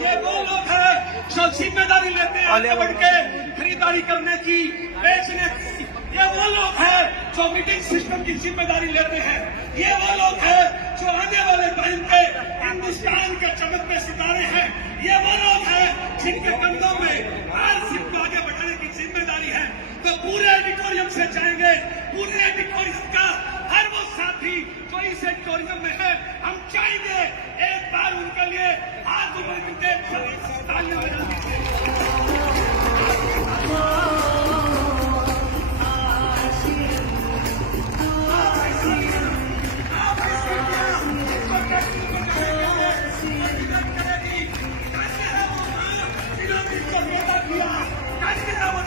ये वो लोग हैं जो जिम्मेदारी लेते हैं आगे बढ़ के खरीदारी करने की, बेचने की, ये वो लोग हैं जो मीटिंग सिस्टम की जिम्मेदारी लेते हैं। ये वो लोग हैं जो आने वाले टाइम पे हिंदुस्तान के चमकते सितारे हैं। ये वो लोग हैं जिनके कंधों में आरसीएम को आगे बढ़ाने की जिम्मेदारी है। तो पूरे ऑडिटोरियम से जाएंगे, पूरे ऑडिटोरियम का हर वो साथी जो इस ऑडिटोरियम में है, हम चाहेंगे एक बार उनके लिए हाथ उठाकर तालियां बजा दीजिए।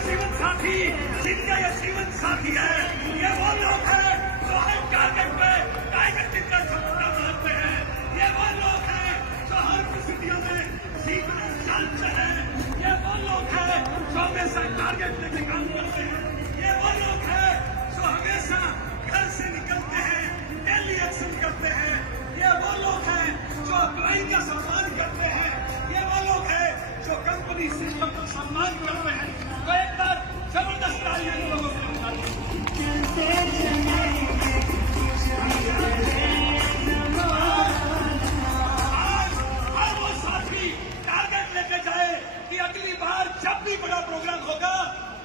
जीवन साथी जिनका ये जीवन साथी है, ये वो लोग हैं जो हर टारगेट पे टारगेट जितना सफलता मानते हैं। ये वो लोग हैं जो हर परिस्थितियों में सीखना जानते हैं। ये वो लोग हैं जो हमेशा टारगेट लेके काम करते हैं। ये वो लोग हैं जो हमेशा घर से निकलते हैं, डेली एक्शन करते हैं। ये वो लोग हैं जो क्लाइंट का सम्मान करते हैं। ये वो लोग हैं जो कंपनी सिस्टम का सम्मान करते हैं। तो एक बार जबरदस्त तालियां इन लोगों को बजा दीजिए। आज वो साथी टारगेट लेके जाए कि अगली बार जब भी बड़ा प्रोग्राम होगा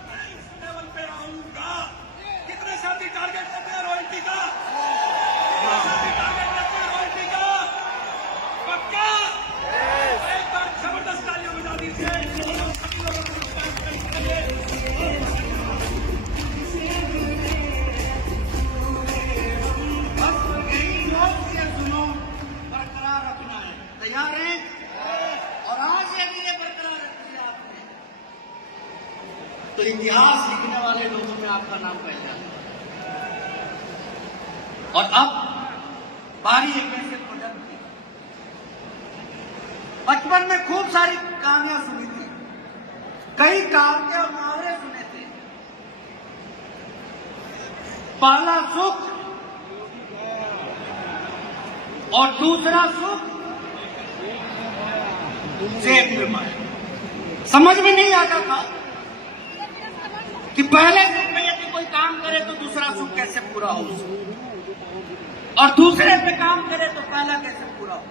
मैं इस लेवल पे आऊंगा। कितने साथी टारगेट लेते हैं रॉयल्टी का? कितने साथी टारगेट लेते हैं रॉयल्टी का? पक्का? एक बार जबरदस्त तालियां बजा दीजिए। सभी लोगों को बरकरार रखना है। तैयार हैं? और आज यदि ये बरकरार रख दिया आपने तो इतिहास लिखने वाले लोगों में आपका नाम पहले आता है। और अब बारी एक ऐसे प्रोडक्ट की। बचपन में खूब सारी कहानियां सुनी थी, कई कहावतें और मुहावरे सुने थे। पहला सुख और दूसरा सुख जेब में मार। समझ में नहीं आता था कि पहले सुख में यदि कोई काम करे तो दूसरा सुख कैसे पूरा हो, और दूसरे पे काम करे तो पहला कैसे पूरा हो।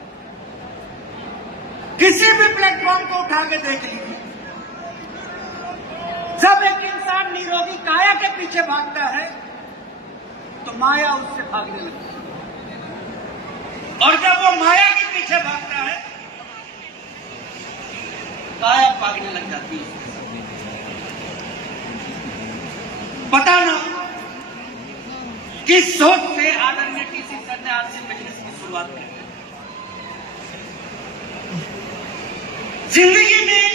किसी भी प्लेटफॉर्म को उठा के देख लीजिए, जब एक इंसान निरोगी काया के पीछे भागता है तो माया उससे भागने लगती है, और जब वो माया के पीछे भागता है काया भागने लग जाती है उसके सामने। पता ना किस सोच से आदरणीय टीसी सर ने आरसीएम बिजनेस की शुरुआत की। जिंदगी में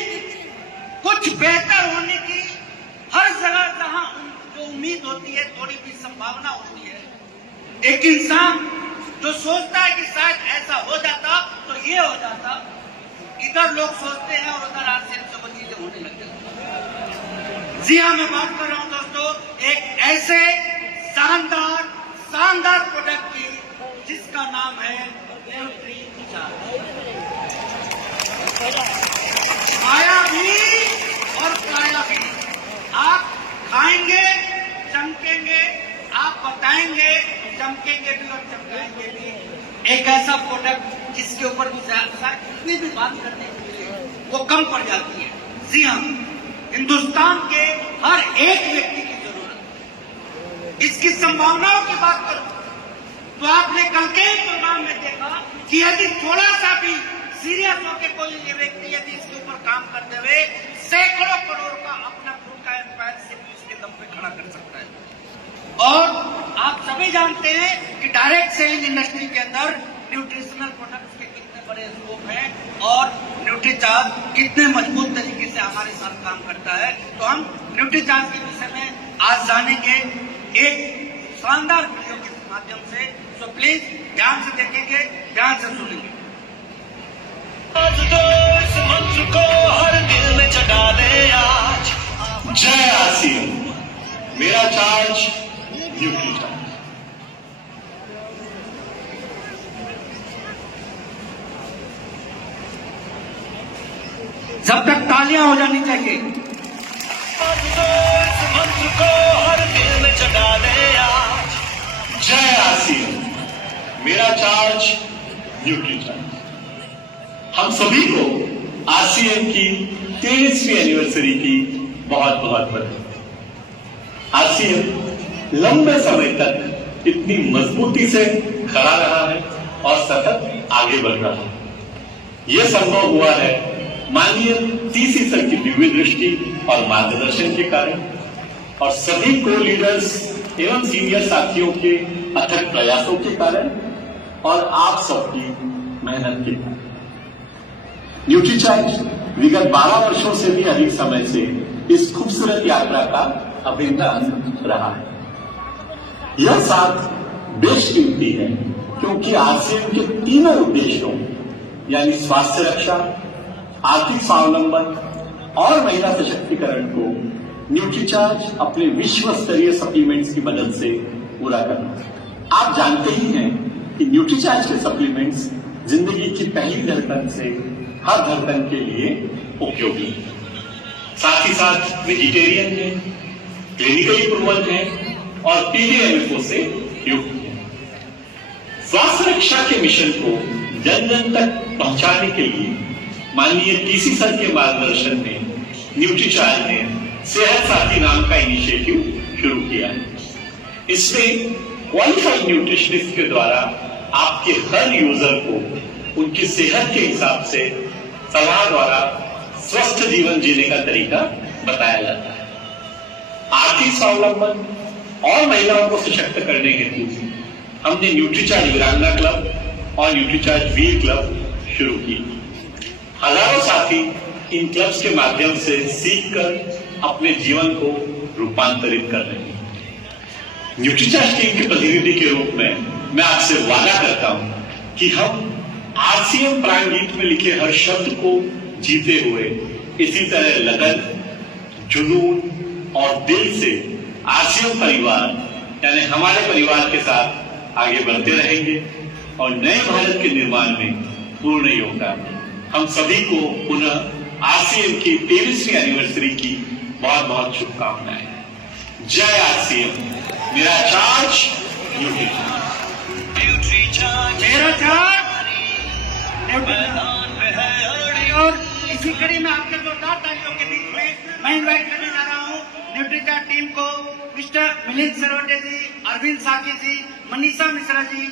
कुछ बेहतर होने की हर जगह जहां जो उम्मीद होती है, थोड़ी भी संभावना होती है, एक इंसान जो सोचता है कि शायद ऐसा हो जाता तो ये हो जाता, इधर लोग सोचते हैं और उधर आरसीएम से वो चीजें होने लग जाती। जी हाँ, मैं बात कर रहा हूं दोस्तों एक ऐसे शानदार प्रोडक्ट की जिसका नाम है न्यूट्रीचार्ज। माया भी और काया भी। आप खाएंगे चमकेंगे, आप बताएंगे चमकेंगे भी और चमकाएंगे भी। एक ऐसा प्रोडक्ट जिसके ऊपर भी कितनी भी बात करने के लिए वो कम पड़ जाती है। जी हाँ, हिंदुस्तान के हर एक व्यक्ति की जरूरत है। इसकी संभावनाओं की बात करूं तो आपने कल के प्रोग्राम में देखा कि यदि थोड़ा सा भी सीरियस होकर कोई ये व्यक्ति यदि इसके ऊपर काम करते हुए सैकड़ों करोड़ का अपना खुद का एम्पायर सिर्फ इसके दम पे खड़ा कर सकता है। और आप सभी जानते हैं कि डायरेक्ट सेलिंग इंडस्ट्री के अंदर न्यूट्रिशनल प्रोडक्ट्स के कितने बड़े स्कोप हैं और न्यूट्रीचार्ज कितने मजबूत तरीके से हमारे साथ काम करता है। तो हम न्यूट्रीचार्ज के विषय में आज जानेंगे एक शानदार वीडियो के माध्यम से। तो प्लीज ध्यान से देखेंगे, ध्यान से सुनेंगे। मंत्र को हर दिल में जगा दे आज। जय आरसीएम, मेरा चार्ज न्यूट्रीचार्ज। जब तक तालियां हो जानी चाहिए। मंत्र को हर दिल में जगा दे आज। जय आसियान, मेरा चार्ज न्यूट्री चार्ज। हम सभी को आसियान की 23वीं एनिवर्सरी की बहुत बहुत बधाई। आसियान लंबे समय तक इतनी मजबूती से खड़ा रहा है और सतत आगे बढ़ रहा है। यह संभव हुआ है माननीय तीसरी सर की दिव्य दृष्टि और मार्गदर्शन के कारण और सभी को लीडर्स एवं सीनियर साथियों के अथक प्रयासों के कारण और आप सबकी मेहनत के कारण। न्यूट्रीचार्ज विगत 12 वर्षों से भी अधिक समय से इस खूबसूरत यात्रा का अभिन्न अंग रहा है। यह साथ बेशकीमती है क्योंकि आसियान के तीनों उद्देश्यों यानी स्वास्थ्य रक्षा, आर्थिक स्वावलंबन और महिला सशक्तिकरण को न्यूट्रीचार्ज अपने विश्व स्तरीय सप्लीमेंट्स की मदद से पूरा करना। आप जानते ही हैं कि न्यूट्रीचार्ज के सप्लीमेंट्स जिंदगी की पहली धड़कन से हर धड़कन के लिए उपयोगी है। साथ ही साथ वेजिटेरियन है, क्लिनिकली प्रूवन है और पीडीएमएफओ से युक्त है। स्वास्थ्य रक्षा के मिशन को जन जन तक पहुंचाने के लिए माननीय टीसी सर के मार्गदर्शन में न्यूट्रीचार्ज ने सेहत साथी नाम का इनिशिएटिव शुरू किया है। इसमें क्वालिफाइड न्यूट्रिशनिस्ट के द्वारा आपके हर यूजर को उनकी सेहत के हिसाब से सलाह द्वारा स्वस्थ जीवन जीने का तरीका बताया जाता है। आर्थिक स्वावलंबन और महिलाओं को सशक्त करने हेतु हमने न्यूट्रीचार्ज वीरांगना क्लब और न्यूट्रीचार्ज वीर क्लब शुरू की। हजारों साथी इन क्लब्स के माध्यम से सीखकर अपने जीवन को रूपांतरित कर रहे हैं। न्यूट्रीचार्ज टीम के प्रतिनिधि के रूप में मैं आपसे वादा करता हूं कि हम आसियान प्राण गीत में लिखे हर शब्द को जीते हुए इसी तरह लगन, जुनून और दिल से आसियान परिवार यानी हमारे परिवार के साथ आगे बढ़ते रहेंगे और नए भारत के निर्माण में पूर्ण योगदान। हम सभी को पुनः आसियान की 23वीं एनिवर्सरी की बहुत बहुत शुभकामनाएं। जय आसियान, मेरा चार्ज न्यूट्रीचार्ज। मेरा चार्ज और इसी कड़ी में आपके जोरदार तालियों के बीच में मैं इनवाइट करने जा रहा हूँ न्यूट्रीचार्ज टीम को मिस्टर मिलिंद सरवटे जी, अरविंद साकी जी, मनीषा मिश्रा जी,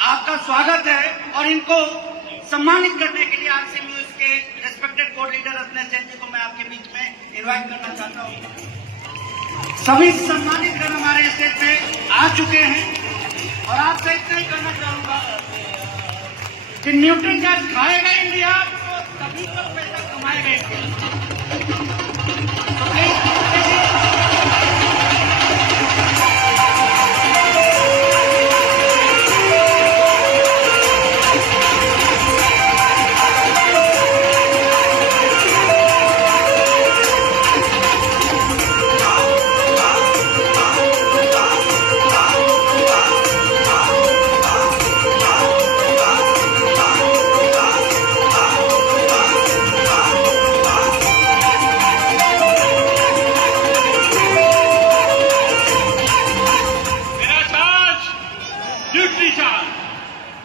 आपका स्वागत है और इनको सम्मानित करने के लिए आरसी न्यूज के रेस्पेक्टेड को लीडर रत्न सेन जी को मैं आपके बीच में इनवाइट करना चाहता हूँ। सभी सम्मानित कर हमारे स्टेज पे आ चुके हैं और आपसे इतना ही करना चाहूंगा कि न्यूट्रीचार्ज खाएगा इंडिया तो तभी तो पैसा कमाएगा इंडिया।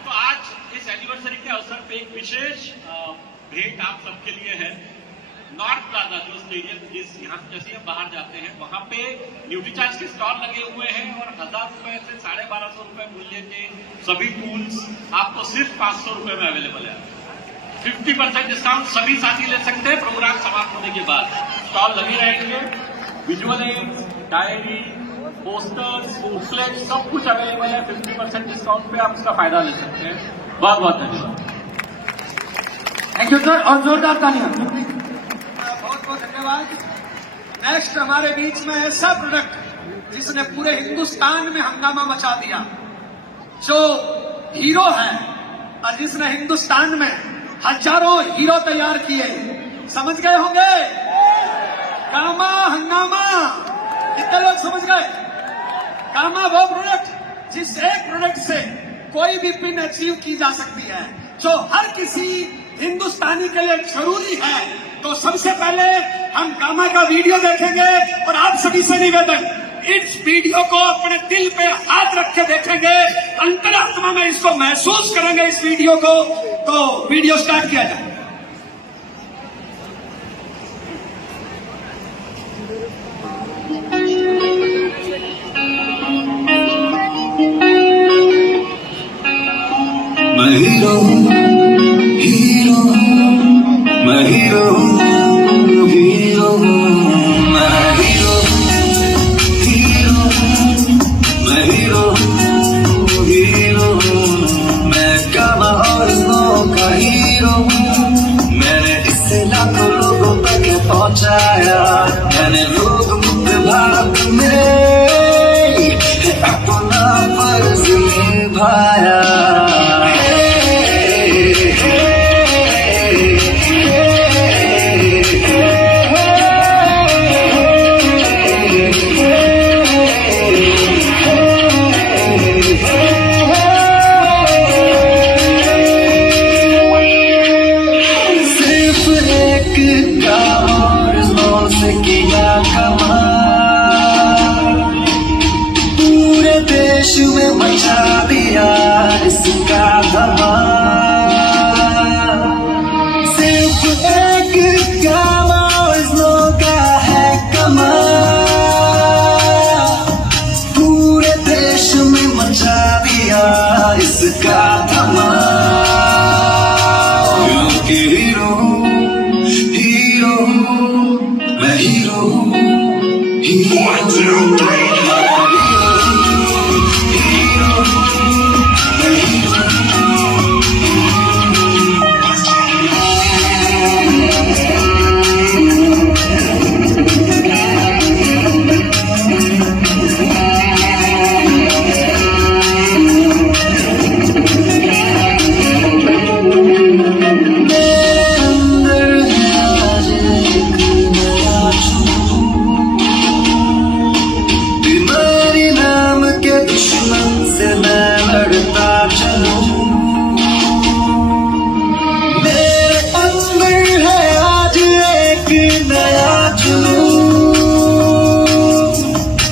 तो आज इस एनिवर्सरी के अवसर पे एक विशेष भेंट आप सबके लिए है। नॉर्थ प्लाजा जो स्टेडियम जिस यहाँ जैसे हम बाहर जाते हैं वहां पे न्यूट्रीचार्ज के स्टॉल लगे हुए हैं और 1000 रुपए से 1250 रुपए मूल्य के सभी टूल्स आपको सिर्फ 500 रुपए में अवेलेबल है। 50% डिस्काउंट सभी साथी ले सकते हैं। प्रोग्राम समाप्त होने के बाद स्टॉल लगे रहेंगे। Visual aids, diary, posters, booklet सब कुछ अवेलेबल है। 50% डिस्काउंट पे आप इसका फायदा ले सकते हैं। बहुत बहुत धन्यवाद। थैंक यू सर और जोरदार तालियां। बहुत बहुत धन्यवाद। नेक्स्ट हमारे बीच में ऐसा प्रोडक्ट जिसने पूरे हिंदुस्तान में हंगामा मचा दिया, जो हीरो है और जिसने हिंदुस्तान में हजारों हीरो तैयार किए। समझ गए होंगे? कामा हंगामा। कितने लोग समझ गए? कामा वो प्रोडक्ट जिस एक प्रोडक्ट से कोई भी पिन अचीव की जा सकती है, जो हर किसी हिंदुस्तानी के लिए जरूरी है। तो सबसे पहले हम गामा का वीडियो देखेंगे और आप सभी से निवेदन, इस वीडियो को अपने दिल पे हाथ रख के देखेंगे, अंतरात्मा में इसको महसूस करेंगे इस वीडियो को। तो वीडियो स्टार्ट किया जाए। मैं हीरो हीरो मैं हीरो हीरो मैं हीरो हीरो मैं हीरो हीरो मैं कामा और का हीरो मैंने इससे लाखों लोगों तक पहुंचाया मैंने लोग मुक्त भारत में अपना फर्ज निभाया में मचा दिया इसका धमाल सिर्फ एक काम का है कमाल पूरे देश में मचा दिया इसका धमाल क्योंकि हीरो हीरो मैं हीरो हीरो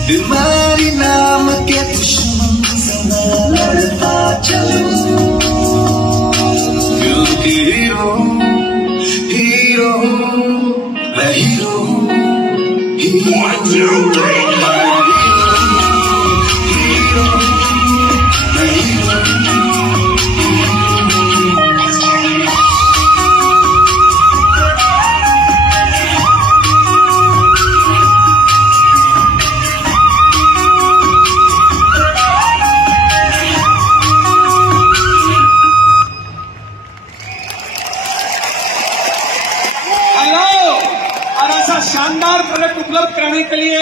बीमारी नाम के दुश्मन से मैं लड़ता चलूं क्योंकि हीरो हीरो मैं हीरो हीरो शानदार प्रोडक्ट उपलब्ध कराने के लिए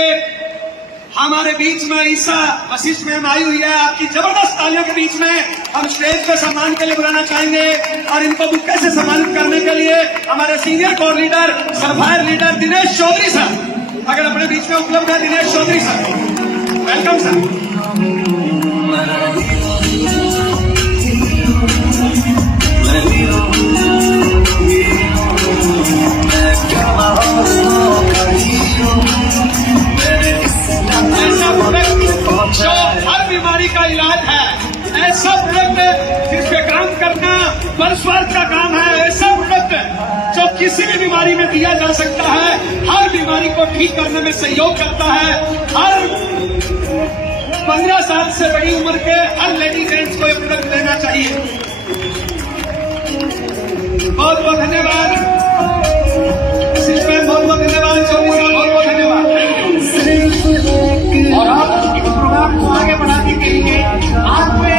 हमारे बीच में ईसा वशिष्ठ मैम आई हुई है। आपकी जबरदस्त तालियों के बीच में हम स्टेज पे सम्मान के लिए बुलाना चाहेंगे और इनको बुक्के से सम्मानित करने के लिए हमारे सीनियर कोर लीडर सरफायर लीडर दिनेश चौधरी सर अगर अपने बीच में उपलब्ध है। Dinesh Chaudhary sir, welcome sir. जो हर बीमारी का इलाज है, ऐसा प्रोडक्ट जिस पे काम करना वर्ष का काम है, ऐसा प्रोडक्ट जो किसी भी बीमारी में दिया जा सकता है, हर बीमारी को ठीक करने में सहयोग करता है। हर 15 साल से बड़ी उम्र के हर लेडी जेंट्स को ये प्रोडक्ट लेना चाहिए। बहुत बहुत धन्यवाद सिस्टर, बहुत बहुत धन्यवाद चौधरी साहब, बहुत बहुत धन्यवाद। और आप इस प्रोग्राम को आगे बढ़ाने के लिए, आपके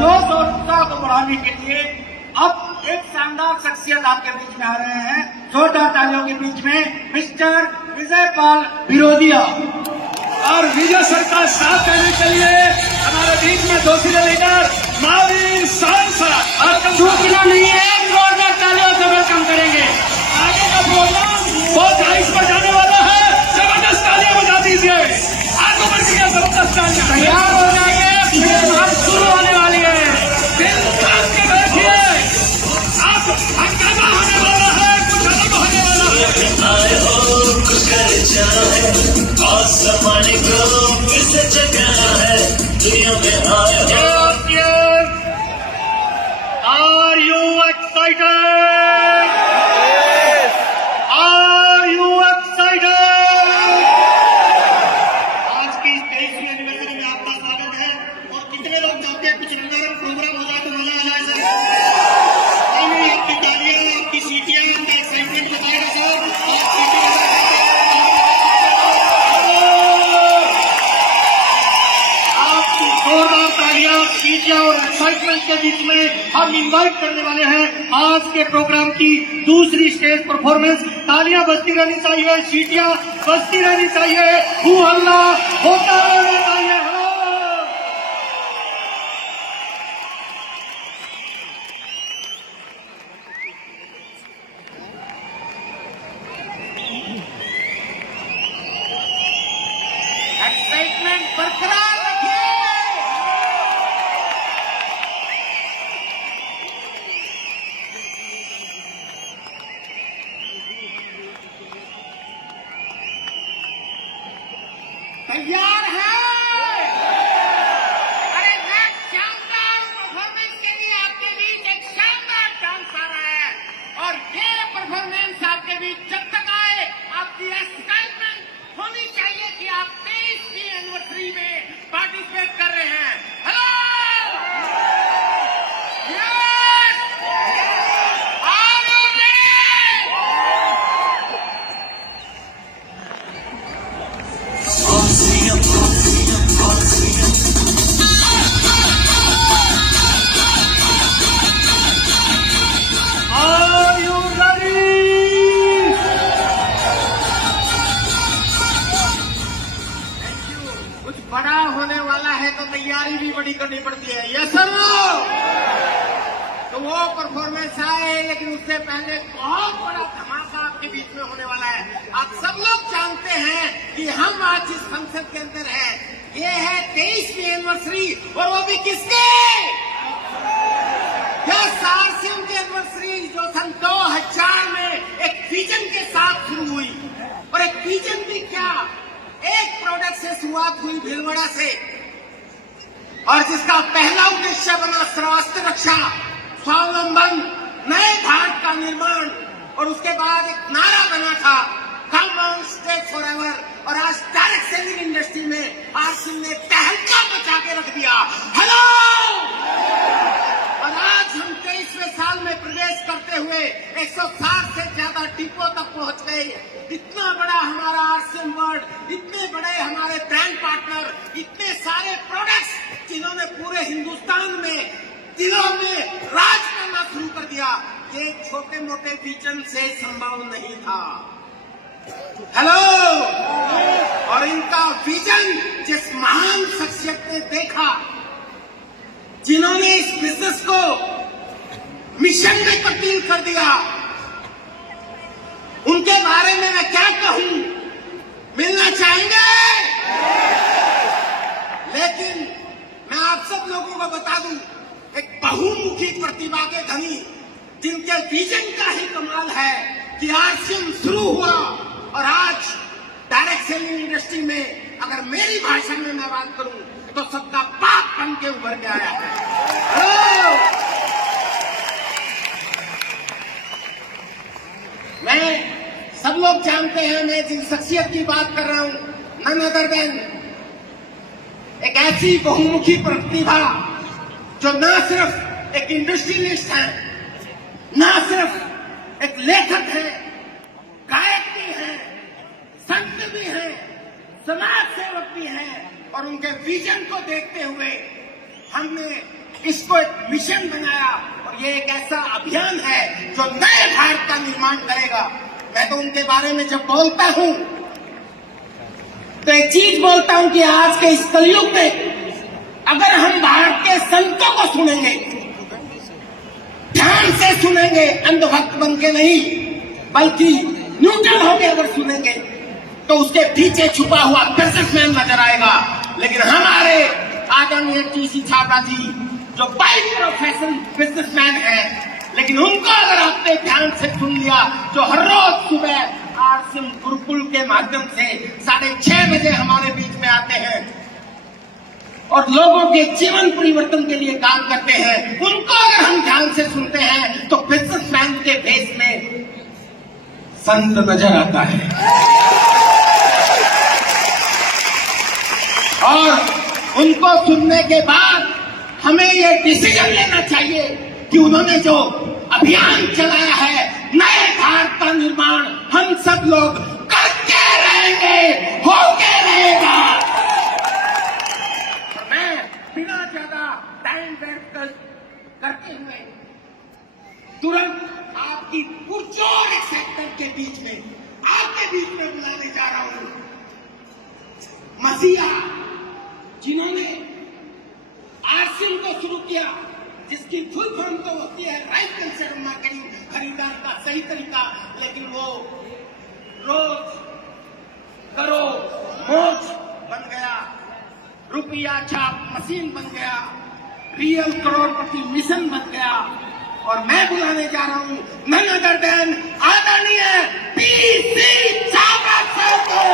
जोश और उत्साह को बढ़ाने के लिए अब एक शानदार शख्सियत आपके बीच में आ रहे हैं। जोरदार तालियों के बीच में मिस्टर विजय पाल बिरोदिया और विजय सर का साथ देने के लिए हमारे बीच में दूसरे लीडर महावीर सांसद और दूसरा नहीं है, जोरदार तालियों से वेलकम करेंगे। आगे का प्रोग्राम बहुत हाइट पर जाने वाला है, जबरदस्त तालियां बजा दीजिए। आगे बढ़ के जबरदस्त तालियां तैयार हो जाएंगे, शुरू होने वाली है। दिल थाम के बैठिए, आप हंगामा होने वाला है, कुछ अलग होने वाला है। चाहे आसमान को फिर से जगाना है दुनिया में आए हो Are you excited? Are you excited? आज की 23वीं एनिवर्सरी में आपका स्वागत है और कितने लोग चाहते हैं कुछ रंगारंग प्रोग्राम हो जाए तो मजा आ जाए सर। नहीं, आपकी तालियां, आपकी सीटियां, आपका एक्साइटमेंट बताएगा सर। आपकी जोरदार तालियां, सीटियां और एक्साइटमेंट के बीच में हम इनवाइट करने वाले हैं आज के प्रोग्राम की दूसरी स्टेज परफॉर्मेंस। तालियां बजती रहनी चाहिए, सीटियां बजती रहनी चाहिए, हू हल्ला होता रहना चाहिए। एक्साइटमेंट बरकरार रखिए। तैयार है? अरे शानदार परफॉर्मेंस के लिए आपके बीच एक शानदार डांस आ रहा है और ये परफॉर्मेंस आपके बीच जब तक आए आपकी एक्साइटमेंट होनी चाहिए कि आप 23वीं एनिवर्सरी में पार्टिसिपेट कर रहे हैं। Hello, yes, are you ready? Are you ready? कुछ बड़ा होने वाला है तो तैयारी भी बड़ी करनी पड़ती है। Yes sir. तो वो परफॉर्मेंस आए, लेकिन उससे पहले बहुत बड़ा धमाका आपके बीच में होने वाला है। आप सब लोग जानते हैं कि हम आज इस फंक्शन के अंदर हैं। ये है 23वीं एनिवर्सरी और वो भी किसके? यह आरसीएम की एनिवर्सरी जो सन 2000 में एक विजन के साथ शुरू हुई। और एक विजन भी क्या, एक प्रोडक्ट से शुरुआत हुई भीलवाड़ा से, और जिसका पहला उद्देश्य बना स्वास्थ्य रक्षा, स्वावलंबन, नए भारत का निर्माण, और उसके बाद एक नारा बना था कम ऑन स्टे फॉरएवर। और आज डायरेक्ट सेलिंग इंडस्ट्री में आरसीएम ने तहलका मचा के रख दिया। हेलो, और आज हम 23वें साल में प्रवेश करते हुए 160 से ज्यादा डिपो तक पहुंच गए। इतना बड़ा हमारा आरसीएम वर्ल्ड, इतने बड़े हमारे ब्रांड पार्टनर, इतने सारे प्रोडक्ट्स जिन्होंने पूरे हिंदुस्तान में दिलों में राज करना शुरू कर दिया। ये छोटे मोटे विजन से संभव नहीं था। हेलो, और इनका विजन जिस महान शख्सियत ने देखा, जिन्होंने इस बिजनेस को मिशन में तब्दील कर दिया, उनके बारे में मैं क्या कहूं? मिलना चाहेंगे? लेकिन मैं आप सब लोगों को बता दूं, एक बहुमुखी प्रतिभा के धनी, जिनके विजन का ही कमाल है कि आरसीएम शुरू हुआ और आज डायरेक्ट सेलिंग इंडस्ट्री में अगर मेरी भाषा में मैं बात करूं तो सबका बाप बन के उभर के आया है। मैं सब लोग जानते हैं, मैं जिस शख्सियत की बात कर रहा हूं, नन अदर देन एक ऐसी बहुमुखी प्रतिभा जो न सिर्फ एक इंडस्ट्रियलिस्ट है, न सिर्फ एक लेखक है, गायक भी है, संत भी है, समाज सेवक भी है, और उनके विजन को देखते हुए हमने इसको एक मिशन बनाया और ये एक ऐसा अभियान है जो नए भारत का निर्माण करेगा। मैं तो उनके बारे में जब बोलता हूं तो एक चीज बोलता हूं कि आज के इस कलयुग में अगर हम भारत के संतों को सुनेंगे, ध्यान से सुनेंगे, अंधभक्त बन के नहीं बल्कि न्यूट्रल होकर अगर सुनेंगे तो उसके पीछे छुपा हुआ बिजनेसमैन नजर आएगा। लेकिन हमारे आदरणीय टीसी छाबड़ा जी जो बाई प्रोफेशन बिजनेसमैन है, लेकिन उनको अगर आपने ध्यान से सुन लिया, जो हर रोज सुबह आरसीएम गुरुकुल के माध्यम से 6:30 बजे हमारे बीच में आते हैं और लोगों के जीवन परिवर्तन के लिए काम करते हैं। उनको अगर हम ध्यान से सुनते हैं तो बिजनेसमैन के भेष में संत नजर आता है। और उनको सुनने के बाद हमें ये डिसीजन लेना चाहिए कि उन्होंने जो अभियान चलाया है नए भारत का निर्माण हम सब लोग करके रहेंगे, होके रहेगा। मैं बिना ज्यादा टाइम वेस्ट करते हुए तुरंत आपकी पुरजोर एक्साइटमेंट के बीच में आपके बीच में बुलाने जा रहा हूं मसीहा, जिन्होंने आरसीएम को शुरू किया, जिसकी फुल फॉर्म तो होती है राइट कंसेप्ट मार्केटिंग, खरीदार का सही तरीका, लेकिन वो रोज करो मोज बन गया, रुपया छाप मशीन बन गया, रियल करोड़पति मिशन बन गया। और मैं बुलाने जा रहा हूं नन अदर देन आदरणीय पीसी चावड़ा साहब को।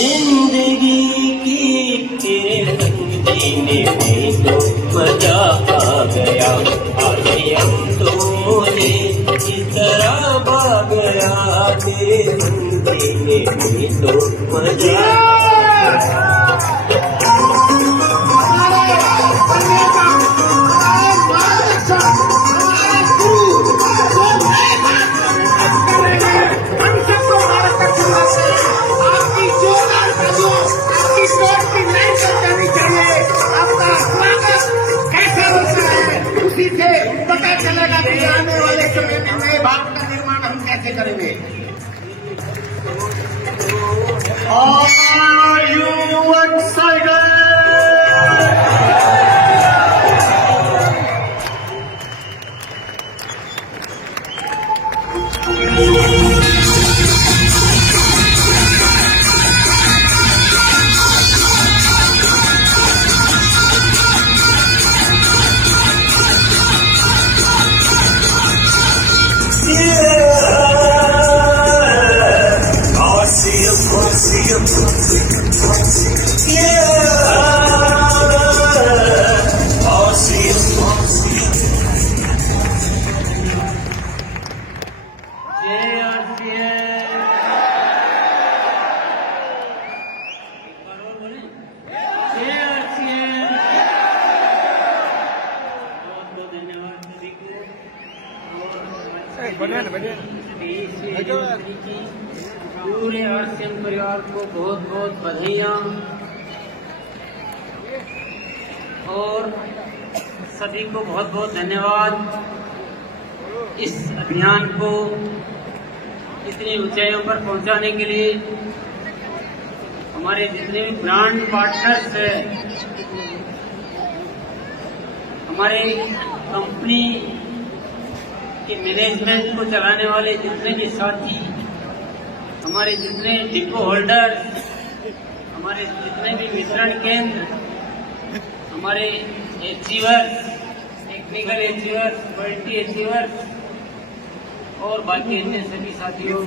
जिंदगी की तेरे जीने में तो मजा आ गया, आज हम तो मुझे इस तरह भाग गया, तेरे जीने में तो मजा आ गया। पता चलेगा कि आने वाले समय में नए भारत का निर्माण हम कैसे करेंगे। Are you excited? पूरे आरसीएम परिवार को बहुत बहुत बधाइयाँ और सभी को बहुत बहुत धन्यवाद। इस अभियान को इतनी ऊंचाइयों पर पहुंचाने के लिए हमारे जितने भी ब्रांड पार्टनर्स हैं, हमारे कंपनी के मैनेजमेंट को चलाने वाले जितने भी साथी, हमारे जितने डिपो होल्डर, हमारे जितने भी वितरण केंद्र, हमारे achievers, technical achievers, quality achievers, और बाकी अन्य सभी साथियों,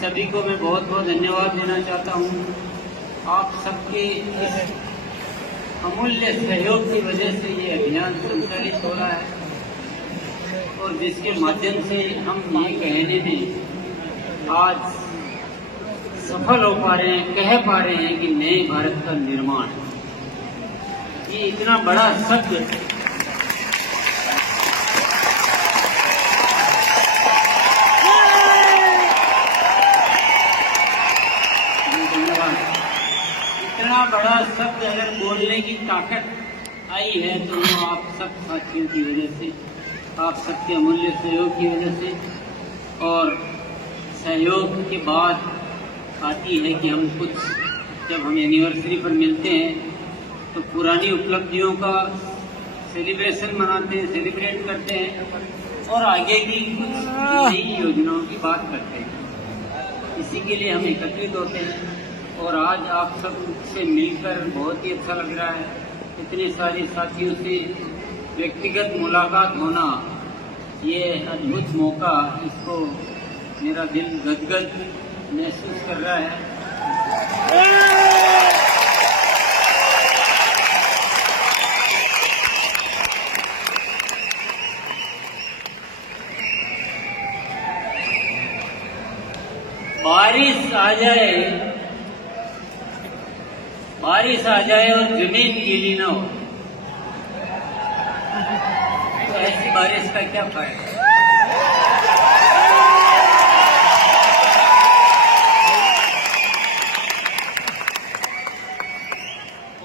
सभी को मैं बहुत बहुत धन्यवाद देना चाहता हूँ। आप सबके इस अमूल्य सहयोग की वजह से ये अभियान संचालित हो रहा है और जिसके माध्यम से हम ये कहने में आज सफल हो पा रहे हैं, कह पा रहे हैं कि नए भारत का निर्माण। ये इतना बड़ा शब्द इतना बड़ा शब्द अगर बोलने की ताकत आई है तो वो आप सब साथियों की वजह से, आप सबके अमूल्य सहयोग की वजह से। और सहयोग के बाद आती है कि हम कुछ, जब हम एनिवर्सरी पर मिलते हैं तो पुरानी उपलब्धियों का सेलिब्रेशन मनाते हैं, सेलिब्रेट करते हैं और आगे की कुछ नई योजनाओं की बात करते हैं। इसी के लिए हम एकत्रित होते हैं और आज आप सब से मिलकर बहुत ही अच्छा लग रहा है। इतने सारे साथियों से व्यक्तिगत मुलाकात होना, ये अद्भुत मौका, इसको मेरा दिल गदगद महसूस कर रहा है। बारिश आ जाए और जमीन गीली ना हो तो ऐसी बारिश का क्या फायदा।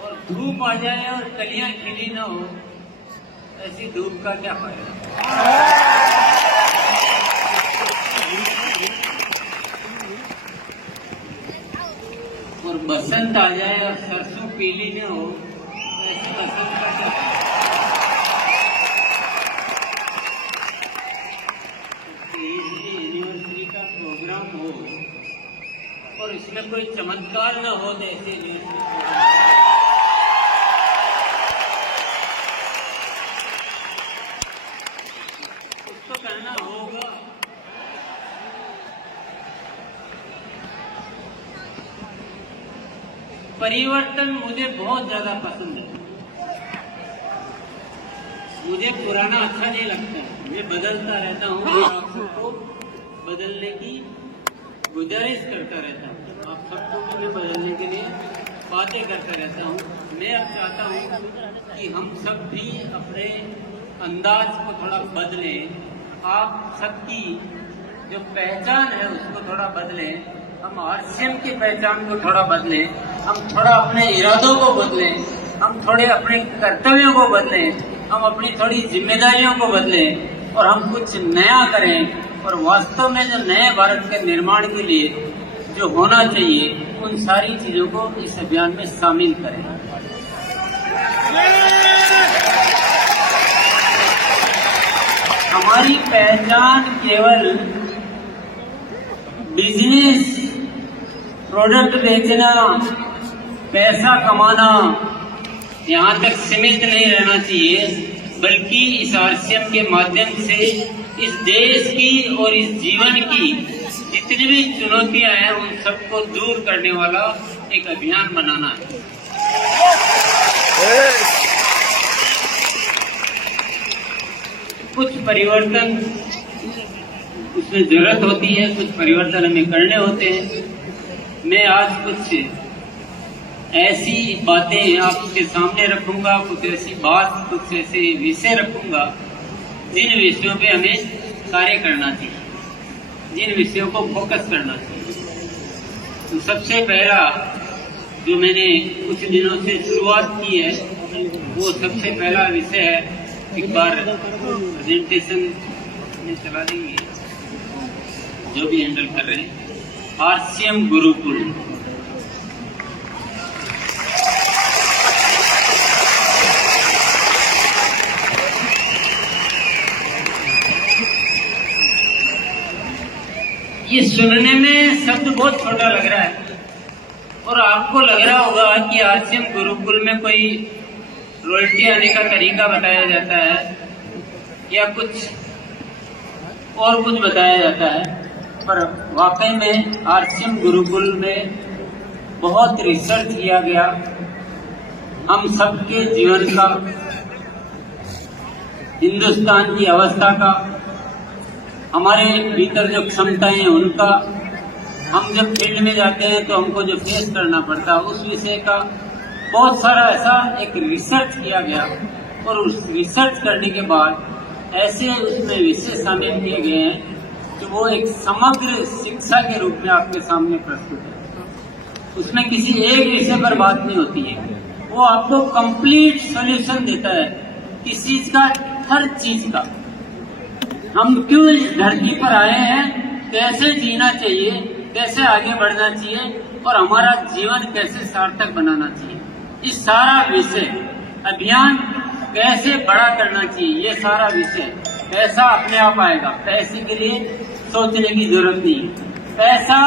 और धूप आ जाए और कलियां खिली ना हो, ऐसी धूप का क्या फायदा। और बसंत आ जाए और सरसों पीली न हो, तो ऐसी बसंत का क्या फायदा। एनिवर्सरी का प्रोग्राम हो और इसमें कोई चमत्कार न हो, जैसे कुछ तो कहना होगा। परिवर्तन मुझे बहुत ज्यादा पसंद है। मुझे पुराना अच्छा नहीं लगता, मैं बदलता रहता हूँ और आप सबको बदलने की गुजारिश करता रहता हूँ। आप सबको भी मैं बदलने के लिए बातें करता रहता हूँ। मैं अब चाहता हूँ कि हम सब भी अपने अंदाज को थोड़ा बदलें, आप सबकी जो पहचान है उसको थोड़ा बदलें, हम आरसीएम की पहचान को थोड़ा बदलें, हम थोड़ा अपने इरादों को बदलें, हम थोड़े अपने कर्तव्यों को बदलें, हम अपनी थोड़ी जिम्मेदारियों को बदलें और हम कुछ नया करें और वास्तव में जो नए भारत के निर्माण के लिए जो होना चाहिए उन सारी चीजों को इस अभियान में शामिल करें। हमारी पहचान केवल बिजनेस, प्रोडक्ट बेचना, पैसा कमाना यहाँ तक सीमित नहीं रहना चाहिए, बल्कि इस आरसीएम के माध्यम से इस देश की और इस जीवन की जितनी भी चुनौतियां हैं उन सबको दूर करने वाला एक अभियान बनाना है। कुछ परिवर्तन उसमें जरूरत होती है, कुछ परिवर्तन हमें करने होते हैं। मैं आज कुछ ऐसी बातें आपके सामने रखूंगा, कुछ ऐसी बात, कुछ ऐसे विषय रखूंगा जिन विषयों पे हमें कार्य करना चाहिए, जिन विषयों को फोकस करना चाहिए। तो सबसे पहला जो मैंने कुछ दिनों से शुरुआत की है वो सबसे पहला विषय है, एक बार प्रेजेंटेशन में चला देंगे जो भी हैंडल कर रहे हैं, आरसीएम गुरुकुल। ये सुनने में शब्द बहुत छोटा लग रहा है और आपको लग रहा होगा कि आरसीएम गुरुकुल में कोई रॉयल्टी आने का तरीका बताया जाता है या कुछ और कुछ बताया जाता है, पर वाकई में आरसीएम गुरुकुल में बहुत रिसर्च किया गया हम सबके जीवन का, हिंदुस्तान की अवस्था का, हमारे भीतर जो क्षमताएं हैं उनका, हम जब फील्ड में जाते हैं तो हमको जो फेस करना पड़ता है उस विषय का बहुत सारा ऐसा एक रिसर्च किया गया। और उस रिसर्च करने के बाद ऐसे उसमें विषय शामिल किए गए हैं कि वो एक समग्र शिक्षा के रूप में आपके सामने प्रस्तुत है। उसमें किसी एक विषय पर बात नहीं होती है, वो आपको कंप्लीट सॉल्यूशन देता है किस चीज का, हर चीज का। हम क्यों इस धरती पर आए हैं, कैसे जीना चाहिए, कैसे आगे बढ़ना चाहिए और हमारा जीवन कैसे सार्थक बनाना चाहिए, इस सारा विषय अभियान कैसे बड़ा करना चाहिए, ये सारा विषय। पैसा अपने आप आएगा, पैसे के लिए सोचने की जरूरत नहीं है। पैसा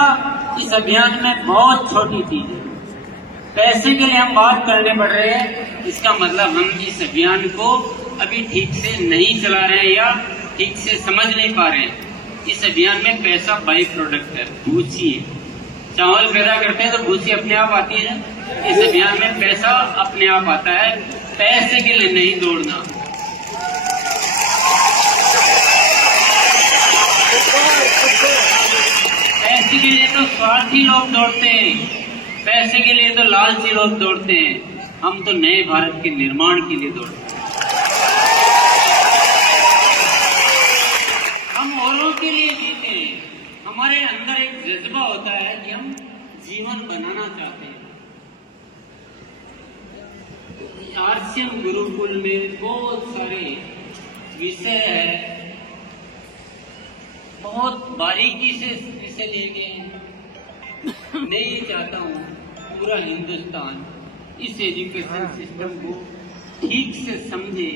इस अभियान में बहुत छोटी चीज है। पैसे के लिए हम बात करने पड़ रहे हैं, इसका मतलब हम इस अभियान को अभी ठीक से नहीं चला रहे हैं या ठीक से समझ नहीं पा रहे हैं। इस अभियान में पैसा बाई प्रोडक्ट है, भूसी है। चावल पैदा करते हैं तो भूसी अपने आप आती है, इस अभियान में पैसा अपने आप आता है, पैसे के लिए नहीं दौड़ना। पैसे के लिए तो स्वार्थी लोग दौड़ते हैं, पैसे के लिए तो लालची लोग दौड़ते हैं। हम तो नए भारत के निर्माण के लिए दौड़ते हैं। हम औरों के लिए जीते हैं। हमारे अंदर एक जज्बा होता है कि हम जीवन बनाना चाहते हैं। आरसीएम गुरुकुल में बहुत सारे विषय है, बहुत बारीकी से विषय लिए गए हैं। मैं ये चाहता हूँ पूरा हिंदुस्तान इस एजुकेशन सिस्टम को ठीक से समझे।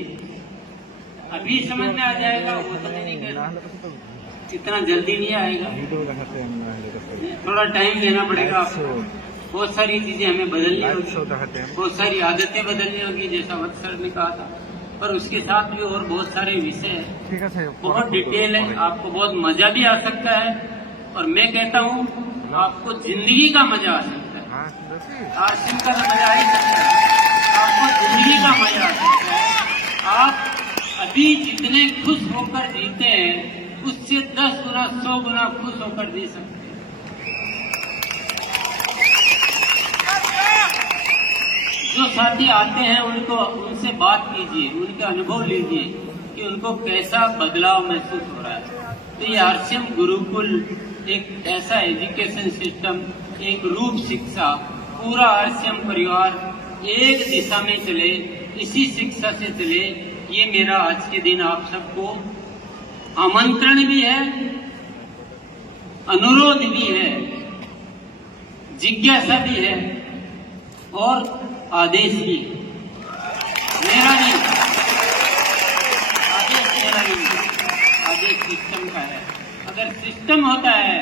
अभी समझ में आ जाएगा वो तो नहीं कहता, इतना जल्दी नहीं आएगा, थोड़ा टाइम देना पड़ेगा आपको। बहुत सारी चीजें हमें बदलनी होगी, बहुत सारी आदतें बदलनी होगी, जैसा वत्स सर ने कहा था। पर उसके साथ भी और बहुत सारे विषय हैं, बहुत डिटेल है, आपको बहुत मजा भी आ सकता है। और मैं कहता हूँ आपको जिंदगी का मजा आ सकता है। आरसीएम का मजा आ ही सकता है, आपको जिंदगी का मजा आ सकता है। आप अभी जितने खुश होकर जीते हैं उससे 10 गुना 100 गुना खुश होकर जी सकते हैं। जो साथी आते हैं उनसे बात कीजिए, उनके अनुभव लीजिए कि उनको कैसा बदलाव महसूस हो रहा है। तो ये आरसीएम गुरुकुल एक ऐसा एजुकेशन सिस्टम, एक रूप शिक्षा, पूरा आरसीएम परिवार एक दिशा में चले, इसी शिक्षा से चले, ये मेरा आज के दिन आप सबको आमंत्रण भी है, अनुरोध भी है, जिज्ञासा भी है और आदेश भी है। मेरा नहीं, आदेश मेरा नहीं, आदेश सिस्टम का है। अगर सिस्टम होता है,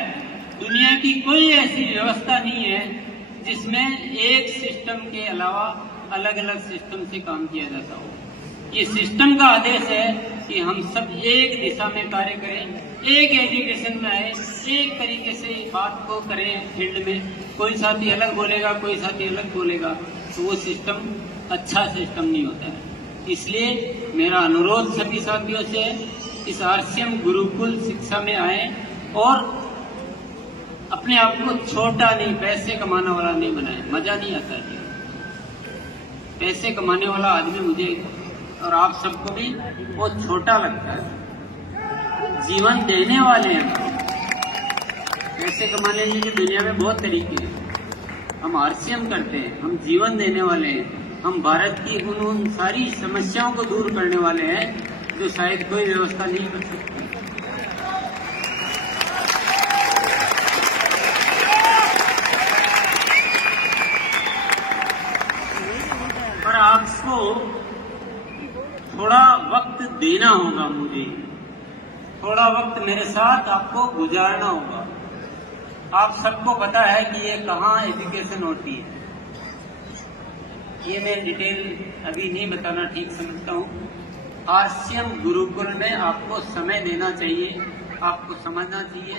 दुनिया की कोई ऐसी व्यवस्था नहीं है जिसमें एक सिस्टम के अलावा अलग अलग सिस्टम से काम किया जाता हो। ये सिस्टम का आदेश है कि हम सब एक दिशा में कार्य करें, एक एजुकेशन में आए, एक तरीके से बात को करें फील्ड में। कोई साथी अलग बोलेगा, कोई साथी अलग बोलेगा, तो वो सिस्टम अच्छा सिस्टम नहीं होता है। इसलिए मेरा अनुरोध सभी साथियों से है, इस आरसीएम गुरुकुल शिक्षा में आए और अपने आप को छोटा नहीं, पैसे कमाने वाला नहीं बनाए। मजा नहीं आता है, पैसे कमाने वाला आदमी मुझे और आप सबको भी बहुत छोटा लगता है। जीवन देने वाले हैं। पैसे कमाने की दुनिया में बहुत तरीके हैं, हम आरसीएम करते हैं, हम जीवन देने वाले हैं। हम भारत की उन सारी समस्याओं को दूर करने वाले हैं जो शायद कोई व्यवस्था नहीं कर सकती। पर आपको थोड़ा वक्त देना होगा, मुझे थोड़ा वक्त मेरे साथ आपको गुजारना होगा। आप सबको पता है कि ये कहाँ एजुकेशन होती है, ये मैं डिटेल अभी नहीं बताना ठीक समझता हूँ। आरसीएम गुरुकुल में आपको समय देना चाहिए, आपको समझना चाहिए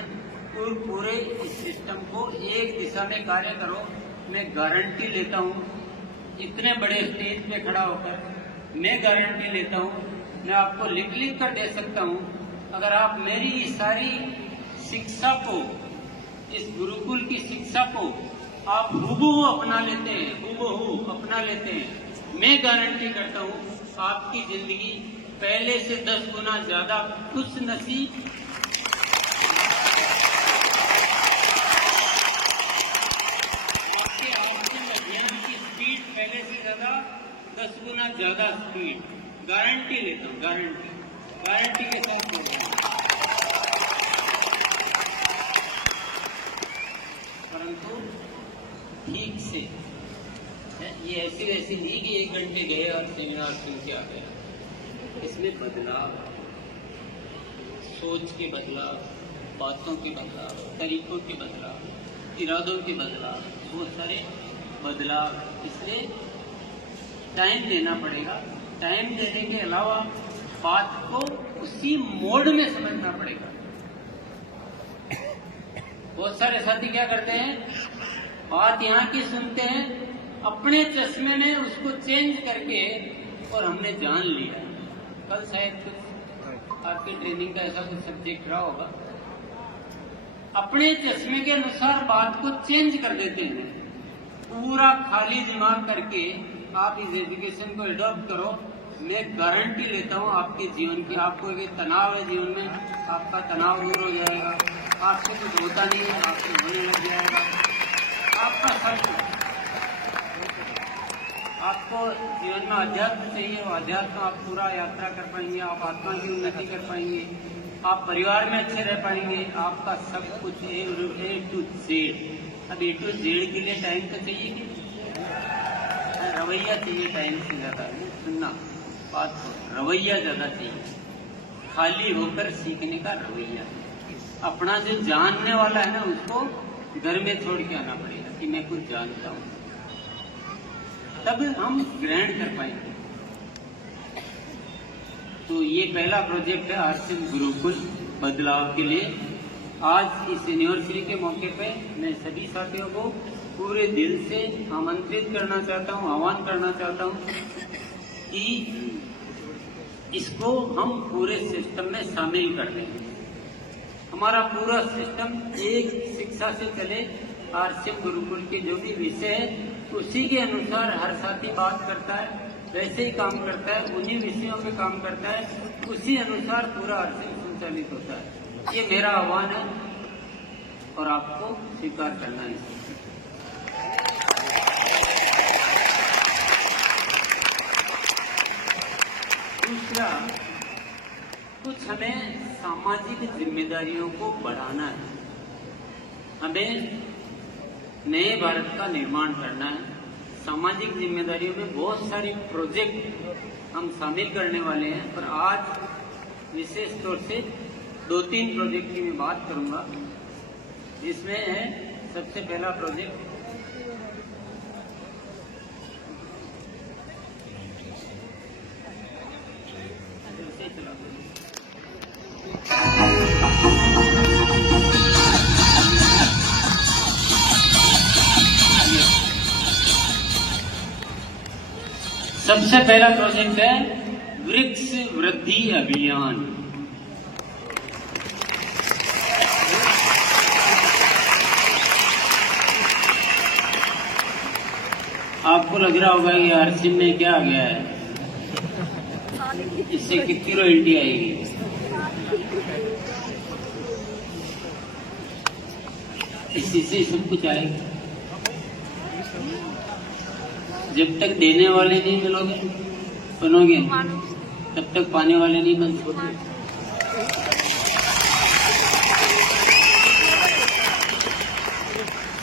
और पूरे इस सिस्टम को एक दिशा में कार्य करो। मैं गारंटी लेता हूँ, इतने बड़े स्टेज पे खड़ा होकर मैं गारंटी लेता हूँ, मैं आपको लिख कर दे सकता हूँ, अगर आप मेरी इस सारी शिक्षा को, इस गुरुकुल की शिक्षा को आप हूबहू अपना लेते हैं, हूबहू अपना लेते हैं, मैं गारंटी करता हूँ आपकी जिंदगी पहले से 10 गुना ज्यादा खुश नसीब, आपके अध्ययन की स्पीड पहले से ज्यादा 10 गुना ज्यादा स्पीड, गारंटी लेता हूँ, गारंटी के साथ बोल रहा हूँ। परंतु ठीक से, ये ऐसी वैसी नहीं कि 1 घंटे गए और सेमिनार सुन के आ गए। इसमें बदलाव, सोच के बदलाव, बातों के बदलाव, तरीकों के बदलाव, इरादों के बदलाव, बहुत सारे बदलाव, इसलिए टाइम देना पड़ेगा। टाइम देने के अलावा बात को उसी मोड में समझना पड़ेगा। बहुत सारे साथी क्या करते हैं, बात यहाँ की सुनते हैं, अपने चश्मे में उसको चेंज करके और हमने जान लिया। कल शायद कुछ आपकी ट्रेनिंग का ऐसा कुछ सब्जेक्ट रहा होगा, अपने चश्मे के अनुसार बात को चेंज कर देते हैं। पूरा खाली दिमाग करके आप इस एजुकेशन को अडॉप्ट करो, मैं गारंटी लेता हूँ आपके जीवन की, आपको एक तनाव है जीवन में, आपका तनाव दूर हो जाएगा, आपको कुछ होता नहीं है, आपको होने लग जाएगा, आपका सब, आपको जीवन में अध्यात्म चाहिए, वो अध्यात्म आप पूरा यात्रा कर पाएंगे, आप आत्मा की उन्नति कर पाएंगे, आप परिवार में अच्छे रह पाएंगे, आपका सब कुछ A to Z। अब A to Z के लिए टाइम तो चाहिए कि रवैया चाहिए, टाइम से ज्यादा सुनना बात को, रवैया ज्यादा चाहिए, खाली होकर सीखने का रवैया। अपना जो जानने वाला है ना, उसको घर में छोड़ के आना पड़ेगा कि मैं कुछ जानता हूँ, तब हम ग्रहण कर पाएंगे। तो ये पहला प्रोजेक्ट है आरसीएम गुरुकुल बदलाव के लिए। आज इस एनिवर्सरी के मौके पे मैं सभी साथियों को पूरे दिल से आमंत्रित करना चाहता हूँ, आह्वान करना चाहता हूँ कि इसको हम पूरे सिस्टम में शामिल कर लें। हमारा पूरा सिस्टम एक शिक्षा से चले, आरसीएम गुरुकुल के जो भी विषय है उसी के अनुसार हर साथी बात करता है, वैसे ही काम करता है, उन्हीं विषयों पे काम करता है, उसी अनुसार पूरा आरसीएम संचालित होता है। ये मेरा आह्वान है और आपको स्वीकार करना है। दूसरा, कुछ हमें सामाजिक जिम्मेदारियों को बढ़ाना है, हमें नए भारत का निर्माण करना है। सामाजिक जिम्मेदारियों में बहुत सारे प्रोजेक्ट हम शामिल करने वाले हैं, पर आज विशेष तौर से 2-3 प्रोजेक्ट की मैं बात करूंगा, जिसमें है सबसे पहला प्रोजेक्ट सबसे पहला प्रोजेक्ट है वृक्ष वृद्धि अभियान। आपको लग रहा होगा कि आरसीएम में क्या आ गया है, इससे कितनी रॉयल्टी आएगी। इसी से सब कुछ आएगा। जब तक देने वाले नहीं बनोगे तब तक पाने वाले नहीं बन सकते।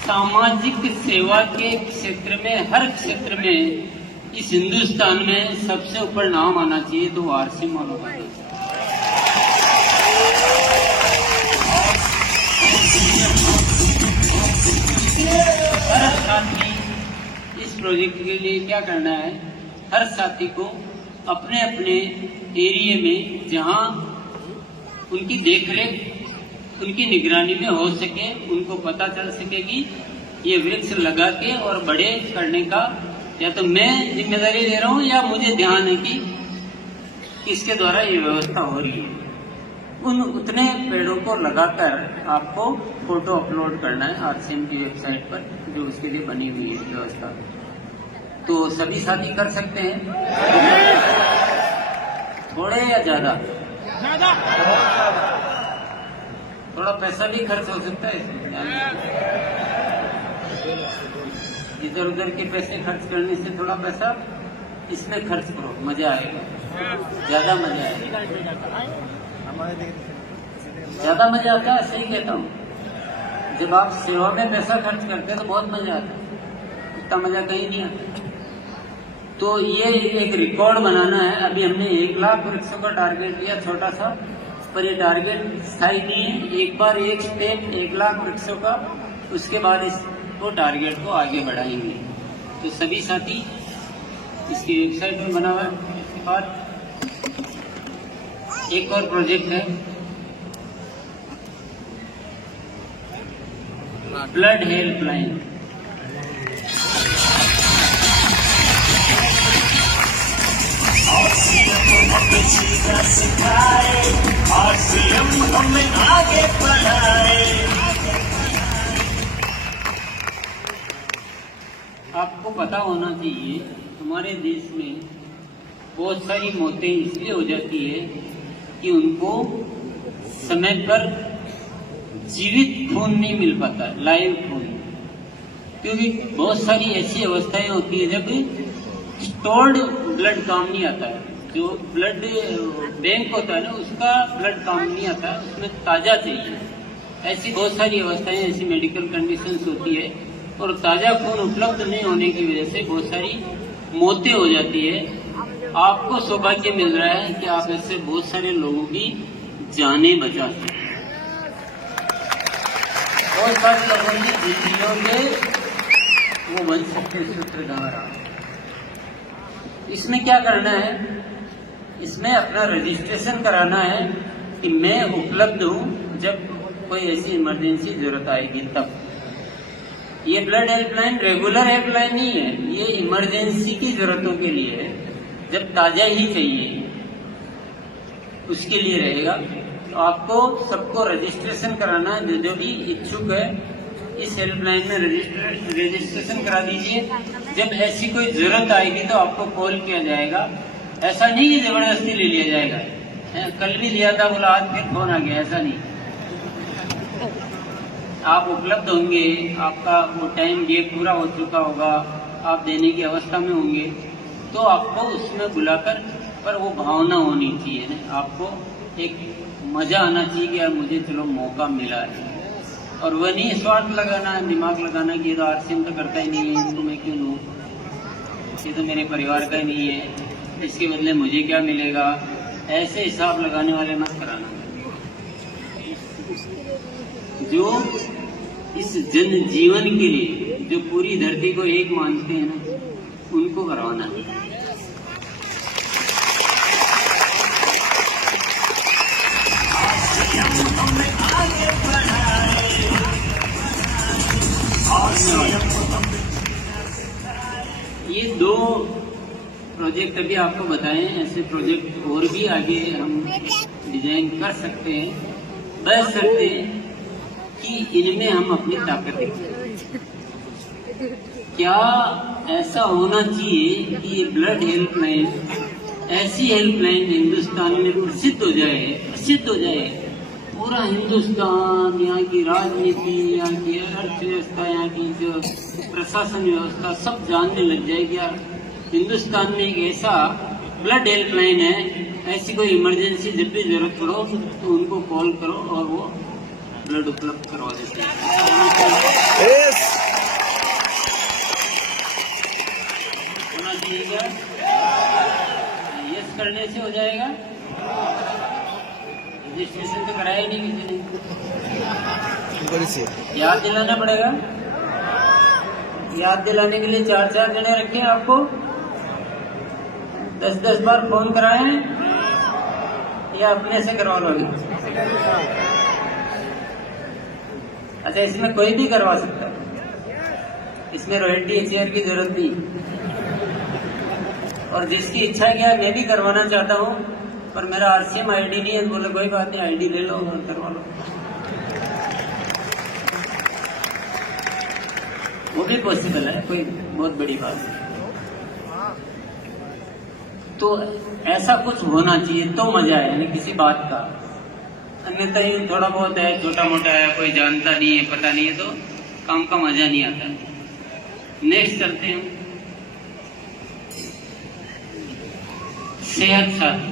सामाजिक सेवा के क्षेत्र में, हर क्षेत्र में इस हिंदुस्तान में सबसे ऊपर नाम आना चाहिए तो आरसीएम वालों का। हर साथी इस प्रोजेक्ट के लिए क्या करना है, हर साथी को अपने अपने एरिया में जहां उनकी देखरेख उनकी निगरानी में हो सके, उनको पता चल सके कि ये वृक्ष लगा के और बड़े करने का या तो मैं जिम्मेदारी ले रहा हूँ या मुझे ध्यान है कि इसके द्वारा ये व्यवस्था हो रही है। उतने पेड़ों को लगाकर आपको फोटो अपलोड करना है आरसीएम की वेबसाइट पर, जो उसके लिए बनी हुई है व्यवस्था। तो सभी साथी कर सकते हैं, थोड़े या ज्यादा? थोड़ा पैसा भी खर्च हो सकता है इसमें। इधर उधर के पैसे खर्च करने से थोड़ा पैसा इसमें खर्च करो, मजा आएगा, ज्यादा मजा आएगा। ज्यादा मजा आता है, सही कहता हूँ। जब आप सेवा में पैसा खर्च करते हैं तो बहुत मजा आता है, इतना मजा कहीं नहीं आता। तो ये एक रिकॉर्ड बनाना है। अभी हमने 1 लाख वृक्षों का टारगेट लिया, छोटा सा, पर ये टारगेट स्थायी नहीं है। एक बार एक स्टेप 1 लाख वृक्षों का, उसके बाद इसको टारगेट को आगे बढ़ाएंगे। तो सभी साथी इसकी वेबसाइट में बना हुआ है। इसके बाद एक और प्रोजेक्ट है, ब्लड हेल्पलाइन। आपको पता होना चाहिए हमारे देश में बहुत सारी मौतें इसलिए हो जाती है कि उनको समय पर जीवित खून नहीं मिल पाता, लाइव खून। क्योंकि बहुत सारी ऐसी अवस्थाएं होती है जब स्टोर्ड ब्लड काम नहीं आता है, जो ब्लड बैंक होता है ना, उसका ब्लड काम नहीं आता, उसमें ताजा चाहिए। ऐसी बहुत सारी अवस्थाएं, ऐसी मेडिकल कंडीशंस होती है, और ताजा खून उपलब्ध नहीं होने की वजह से बहुत सारी मौतें हो जाती है। आपको सौभाग्य मिल रहा है कि आप ऐसे बहुत सारे लोगों की जानें बचा सकते हैं। बहुत सारे लोगों की जिंदगियों के वो बन सकते सूत्रधार। इसमें क्या करना है? इसमें अपना रजिस्ट्रेशन कराना है कि मैं उपलब्ध हूँ जब कोई ऐसी इमरजेंसी जरूरत आएगी तब। ये ब्लड हेल्पलाइन रेगुलर हेल्पलाइन नहीं है, ये इमरजेंसी की जरूरतों के लिए है, जब ताजा ही चाहिए उसके लिए रहेगा। तो आपको सबको रजिस्ट्रेशन कराना है, जो भी इच्छुक है इस हेल्पलाइन में रजिस्ट्रेशन करा दीजिए। जब ऐसी कोई जरूरत आएगी तो आपको कॉल किया जाएगा। ऐसा नहीं कि जबरदस्ती ले लिया जाएगा, कल भी लिया था बोला आज फिर फोन आ गया, ऐसा नहीं। आप उपलब्ध होंगे, आपका वो टाइम गेप पूरा हो चुका होगा, आप देने की अवस्था में होंगे, तो आपको उसमें बुलाकर, पर वो भावना होनी चाहिए ना, आपको एक मजा आना चाहिए कि यार मुझे चलो मौका मिला है। और वह नहीं स्वार्थ लगाना, दिमाग लगाना कि ये तो आरसीएम तो करता ही नहीं है, इसको मैं क्यों लूँ, ये तो मेरे परिवार का ही नहीं है, इसके बदले मुझे क्या मिलेगा। ऐसे हिसाब लगाने वाले मत कराना। जो इस जन जीवन के लिए, जो पूरी धरती को एक मानते हैं ना, उनको करवाना है। ये 2 प्रोजेक्ट अभी आपको बताएं, ऐसे प्रोजेक्ट और भी आगे हम डिजाइन कर सकते हैं, बशर्ते कि इनमें हम अपनी ताकत दिखाएं। क्या ऐसा होना चाहिए कि ये ब्लड हेल्पलाइन, ऐसी हेल्पलाइन हिंदुस्तान में प्रसिद्ध हो जाए, पूरा हिंदुस्तान, यहाँ की राजनीति, यहाँ की अर्थव्यवस्था, यहाँ की जो प्रशासन व्यवस्था सब जानने लग जाए कि यार हिंदुस्तान में एक ऐसा ब्लड हेल्पलाइन है। ऐसी कोई इमरजेंसी जब भी जरूरत पड़ो तो उनको कॉल करो और वो ब्लड उपलब्ध करवा देते हैं। होना चाहिए, यस करने से हो जाएगा। रजिस्ट्रेशन तो कराया ही नहीं किसी ने, याद दिलाना पड़ेगा। याद दिलाने के लिए 4-4 जने रखे आपको, 10-10 बार फोन कराएं या अपने से करवा लोगे। अच्छा, इसमें कोई भी करवा सकता है, इसमें रॉयल्टी शेयर की जरूरत नहीं। और जिसकी इच्छा है कि मैं भी करवाना चाहता हूँ पर मेरा आरसीएम आईडी नहीं है, बोले कोई बात नहीं, आईडी ले लो और करवा लो, वो भी पॉसिबल है, कोई बहुत बड़ी बात नहीं। तो ऐसा कुछ होना चाहिए तो मजा है, यानी किसी बात का। अन्यथा ही थोड़ा बहुत है, छोटा मोटा है, कोई जानता नहीं है, पता नहीं है, तो काम का मजा नहीं आता। नेक्स्ट चलते हैं, सेहत साथी।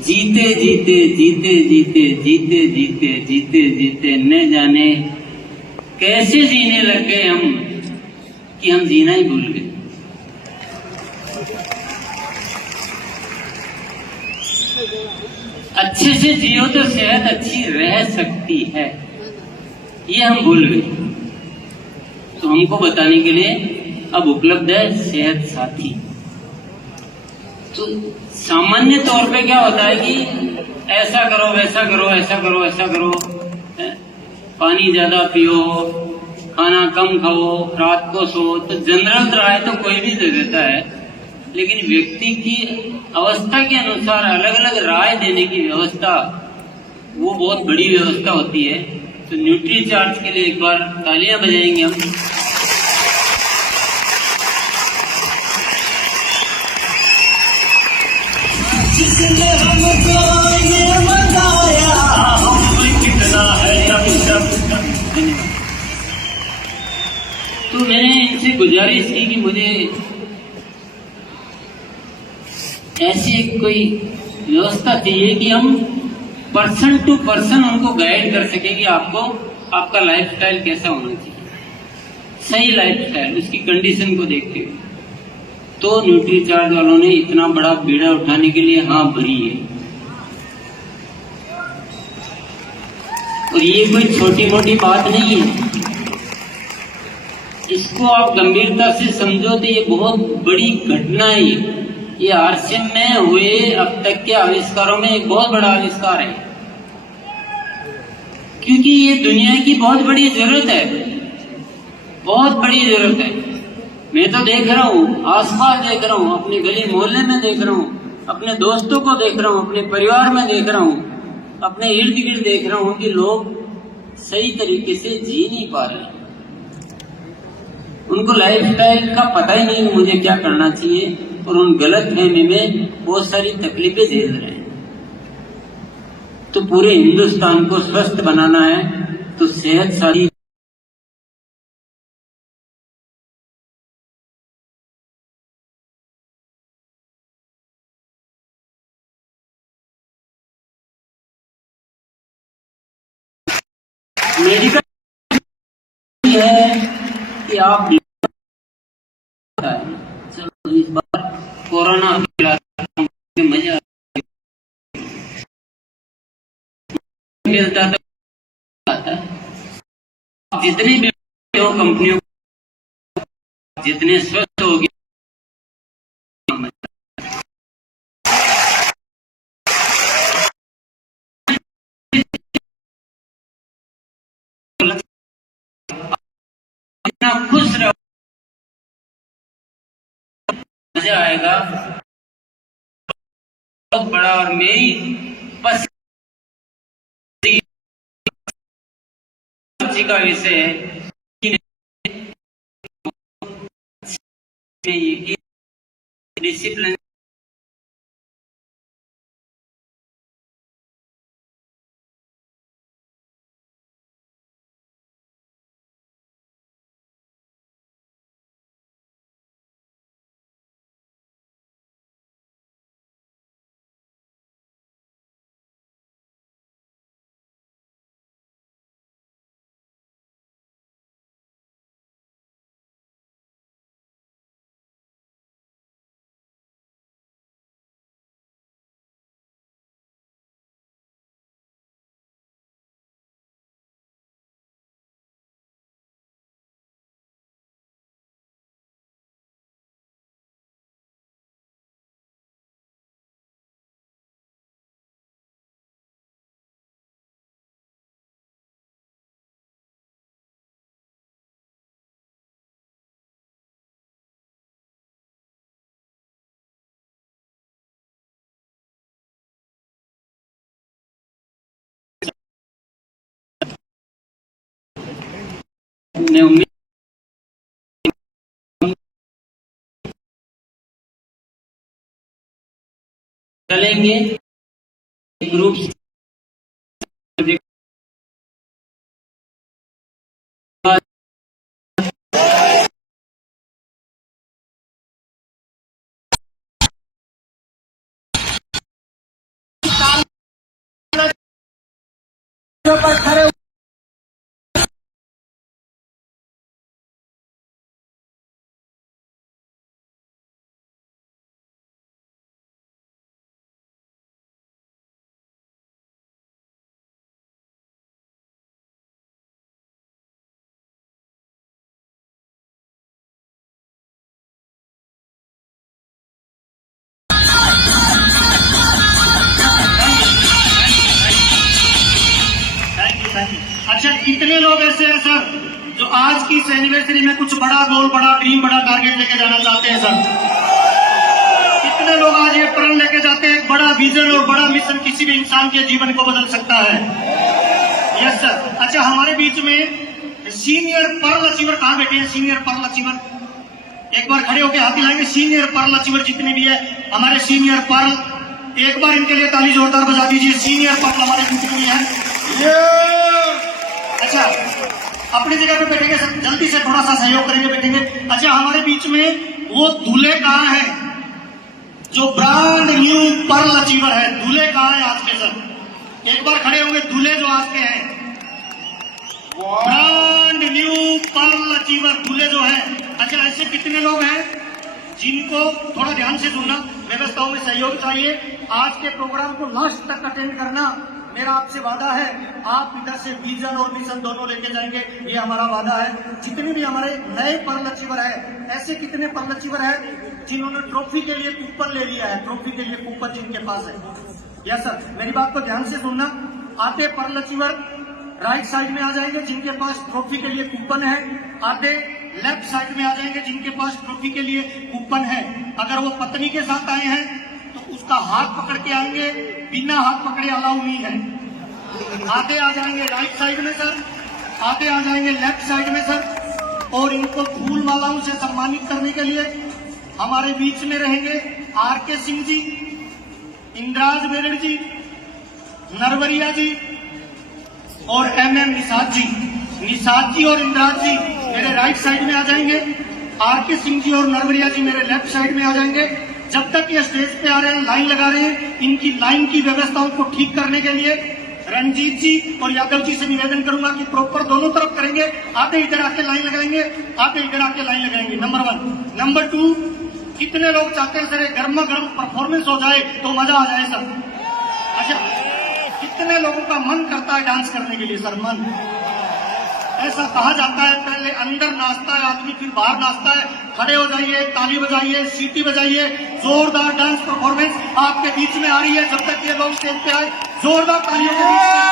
जीते जीते जीते जीते जीते जीते जीते जीते न जाने कैसे जीने लग गए हम कि हम जीना ही भूल गए। अच्छे से जियो तो सेहत अच्छी रह सकती है, ये हम भूल गए। तो हमको बताने के लिए अब उपलब्ध है सेहत साथी। तो सामान्य तौर पे क्या होता है कि ऐसा करो, वैसा करो, ऐसा करो, ऐसा करो, पानी ज्यादा पियो, खाना कम खाओ, रात को सो, तो जनरल राय तो कोई भी दे देता है, लेकिन व्यक्ति की अवस्था के अनुसार अलग अलग राय देने की व्यवस्था, वो बहुत बड़ी व्यवस्था होती है। तो न्यूट्री चार्ज के लिए एक बार तालियां बजाएंगे हम। जिसने हमको ये बताया हम कितना है तो मैंने इनसे गुजारिश की कि मुझे ऐसी कोई व्यवस्था चाहिए कि हम पर्सन टू पर्सन उनको गाइड कर सके कि आपको आपका लाइफस्टाइल कैसा होना चाहिए, सही लाइफस्टाइल, उसकी कंडीशन को देखते हुए। तो न्यूट्री चार्ज वालों ने इतना बड़ा बीड़ा उठाने के लिए हाँ भरी है। और ये कोई छोटी मोटी बात नहीं है, इसको आप गंभीरता से समझो तो ये बहुत बड़ी घटना है। ये आरसीएम में हुए अब तक के आविष्कारों में एक बहुत बड़ा आविष्कार है, क्योंकि ये दुनिया की बहुत बड़ी जरूरत है, बहुत बड़ी जरूरत है। मैं तो देख रहा हूँ, आसपास देख रहा हूँ, अपनी गली मोहल्ले में देख रहा हूँ, अपने दोस्तों को देख रहा हूँ, अपने परिवार में देख रहा हूँ, अपने इर्द गिर्द देख रहा हूँ कि लोग सही तरीके से जी नहीं पा रहे। उनको लाइफस्टाइल का पता ही नहीं मुझे क्या करना चाहिए, और उन गलत फहमी में बहुत सारी तकलीफें झेल रहे हैं। तो पूरे हिंदुस्तान को स्वस्थ बनाना है तो सेहत सारी मेडिकल है कि आप चलो इस बार कोरोना मजा मिलता था। जितनी भी हो कंपनियों, जितने स्वस्थ हो गए, इतना खुश रहो, मजा आएगा बहुत बड़ा। और मेरी पसंद का विषय है कि डिसिप्लिन मैं उम्मीद चलेंगे ग्रुप अच्छा, कितने लोग ऐसे हैं सर जो आज की इस एनिवर्सरी में कुछ बड़ा गोल, बड़ा ड्रीम, बड़ा टारगेट लेके जाना चाहते हैं सर? कितने लोग आज ये प्रण लेके जाते हैं एक बड़ा विजन और बड़ा मिशन किसी भी इंसान के जीवन को बदल सकता है? Yes sir. अच्छा, हमारे बीच में सीनियर पर्ल अचीवर कहाँ बैठे हैं? सीनियर पर्ल अचीवर एक बार खड़े होकर हाथ हिलाएंगे। सीनियर पर्ल अचीवर जितने भी है हमारे सीनियर पर्ल, एक बार इनके लिए ताली जोरदार बजा दीजिए। सीनियर पर्ल हमारे जितने भी है। अच्छा, अपनी जगह पे बैठेंगे सर, जल्दी से थोड़ा सा सहयोग करेंगे, बैठेंगे। अच्छा, हमारे बीच में वो दूल्हे कहाँ है जो ब्रांड न्यू पर्ल अचीवर है? दूल्हे कहाँ है आज के सर? एक बार खड़े होंगे दूल्हे जो आज के हैं, ब्रांड न्यू पर्ल अचीवर दूल्हे जो है। अच्छा, ऐसे कितने लोग हैं जिनको थोड़ा ध्यान से सुनना, व्यवस्थाओं में सहयोग चाहिए। आज के प्रोग्राम को लास्ट तक अटेंड करना मेरा आपसे वादा है। आप इधर से विजन और मिशन दोनों लेके जाएंगे, ये हमारा वादा है। जितने भी हमारे नए पर्ल अचीवर है, ऐसे कितने पर्ल अचीवर है जिन्होंने ट्रॉफी के लिए कूपन ले लिया है? ट्रॉफी के लिए कूपन जिनके पास है? यस सर, मेरी बात को ध्यान से सुनना। आधे पर्ल अचीवर राइट साइड में आ जाएंगे जिनके पास ट्रॉफी के लिए कूपन है, आधे लेफ्ट साइड में आ जाएंगे जिनके पास ट्रॉफी के लिए कूपन है। अगर वो पत्नी के साथ आए हैं तो उसका हाथ पकड़ के आएंगे, बिना हाथ पकड़े अलाउ नहीं है। आधे आ जाएंगे राइट साइड में सर, आधे आ जाएंगे लेफ्ट साइड में सर। और इनको फूल मालाओं से सम्मानित करने के लिए हमारे बीच में रहेंगे आर.के. सिंह जी, इंद्राज बेरड़ जी, नरवरिया जी और एम.एम. निषाद जी। निषाद जी और इंद्राज जी मेरे राइट साइड में आ जाएंगे, आर.के. सिंह जी और नरवरिया जी मेरे लेफ्ट साइड में आ जाएंगे। जब तक ये स्टेज पे आ रहे हैं, लाइन लगा रहे हैं, इनकी लाइन की व्यवस्थाओं को ठीक करने के लिए रंजीत जी और यादव जी से निवेदन करूंगा कि प्रॉपर दोनों तरफ करेंगे। आधे इधर आके लाइन लगाएंगे, आधे इधर आके लाइन लगाएंगे। नंबर 1। नंबर 2, कितने लोग चाहते हैं सर गर्मा गर्म परफॉर्मेंस हो जाए तो मजा आ जाए सर? अच्छा, कितने लोगों का मन करता है डांस करने के लिए सर? मन, ऐसा कहा जाता है पहले अंदर नाचता है आदमी, फिर बाहर नाचता है। खड़े हो जाइए, ताली बजाइए, सीटी बजाइए। जोरदार डांस परफॉर्मेंस आपके बीच में आ रही है। जब तक ये लोग स्टेज पे आए, जोरदार तालियों के बीच में।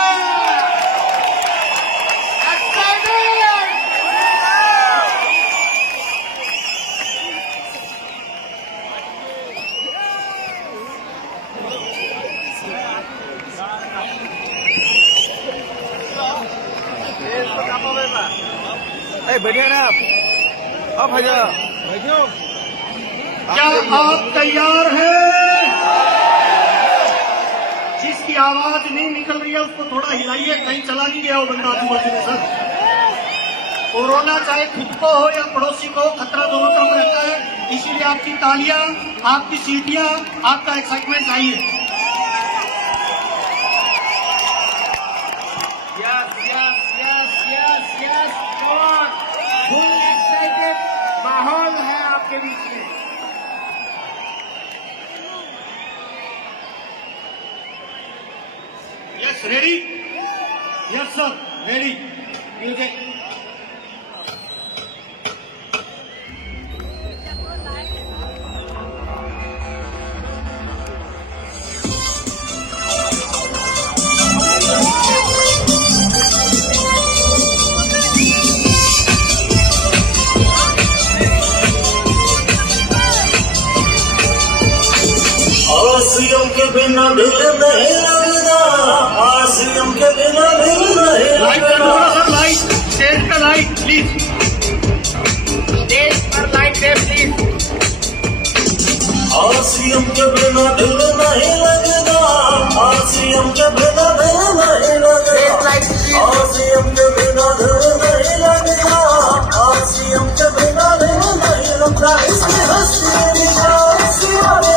बढ़िया ना आप भैया, क्या आप तैयार हैं? जिसकी आवाज नहीं निकल रही है उसको थोड़ा हिलाइए, कहीं चला नहीं गया वो बंदा आजू बाजू में सर। कोरोना चाहे खुद को हो या पड़ोसी को, खतरा दोनों तरफ रहता है। इसीलिए आपकी तालियां, आपकी सीटियां, आपका एक्साइटमेंट चाहिए। फुल एक्साइटेड माहौल है आपके बीच में। Yes, ready? Yes sir, ready. Music. आसियों के बिना दिल नहीं लगता, आसियों के बिना दिल नहीं लाइट लगता। थोड़ा सा लाइट, स्टेज का लाइट। प्लीज स्टेज पर लाइट दे प्लीज। आसियम के बिना दिल नहीं लगता, आसियम के बिना दिल नहीं लगता, आसियम के बिना दिल नहीं लगता, आसियम के बिना दिल नहीं लगता। इसकी हंसी निशान सिवारे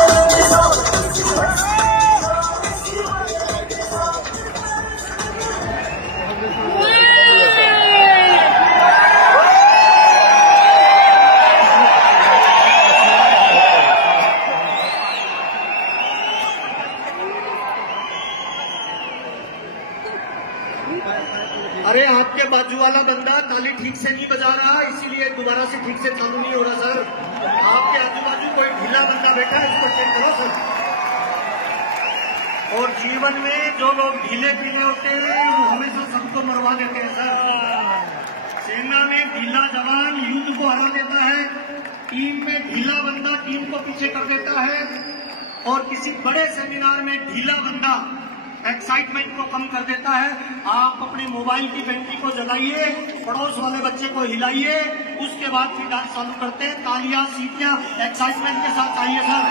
अरे आपके बाजू वाला बंदा ताली ठीक से नहीं बजा रहा, इसीलिए दोबारा से ठीक से चालू नहीं हो रहा सर। आपके आजू बाजू कोई ढीला बंदा बैठा है, इसको चेक करो सर। और जीवन में जो लोग ढीले ढीले होते हैं वो हमेशा सबको मरवा देते हैं सर। सेना में ढीला जवान युद्ध को हरा देता है, टीम में ढीला बंदा टीम को पीछे कर देता है, और किसी बड़े सेमिनार में ढीला बंदा एक्साइटमेंट को कम कर देता है। आप अपने मोबाइल की बैटरी को जलाइए, पड़ोस वाले बच्चे को हिलाइए, उसके बाद फिर डांस चालू करते हैं। तालियां सीटियां एक्साइटमेंट के साथ चाहिए सर।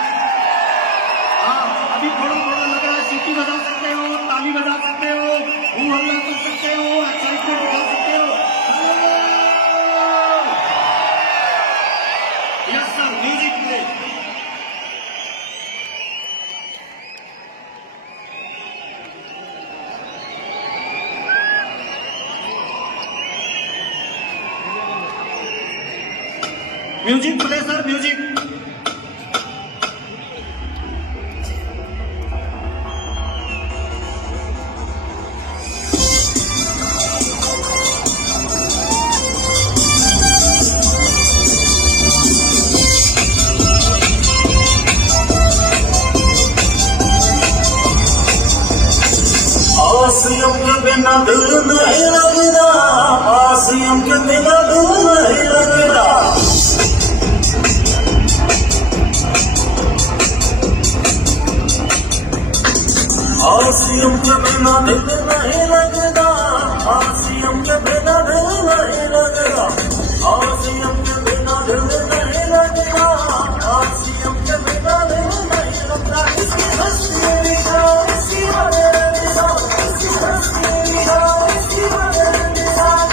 हाँ, अभी थोड़ा थोड़ा लग रहा है, सीटी बजा सकते हो, ताली बजा सकते हो, हू हल्ला कर सकते हो, एक्साइटमेंट दिखा सकते हो। Yes sir, music play. Music play sir, music. आसियम के बिना दिल नहीं लगता, आसियम के बिना दिल नहीं लगता। आसियम के बिना दिल नहीं लगता, आसियम के बिना दिल नहीं लगता, आसियम के बिना दिल नहीं लगता, आसियम के बिना दिल नहीं लगता। इसकी हंसी निशान सिवारे निशान, इसकी हंसी निशान सिवारे निशान।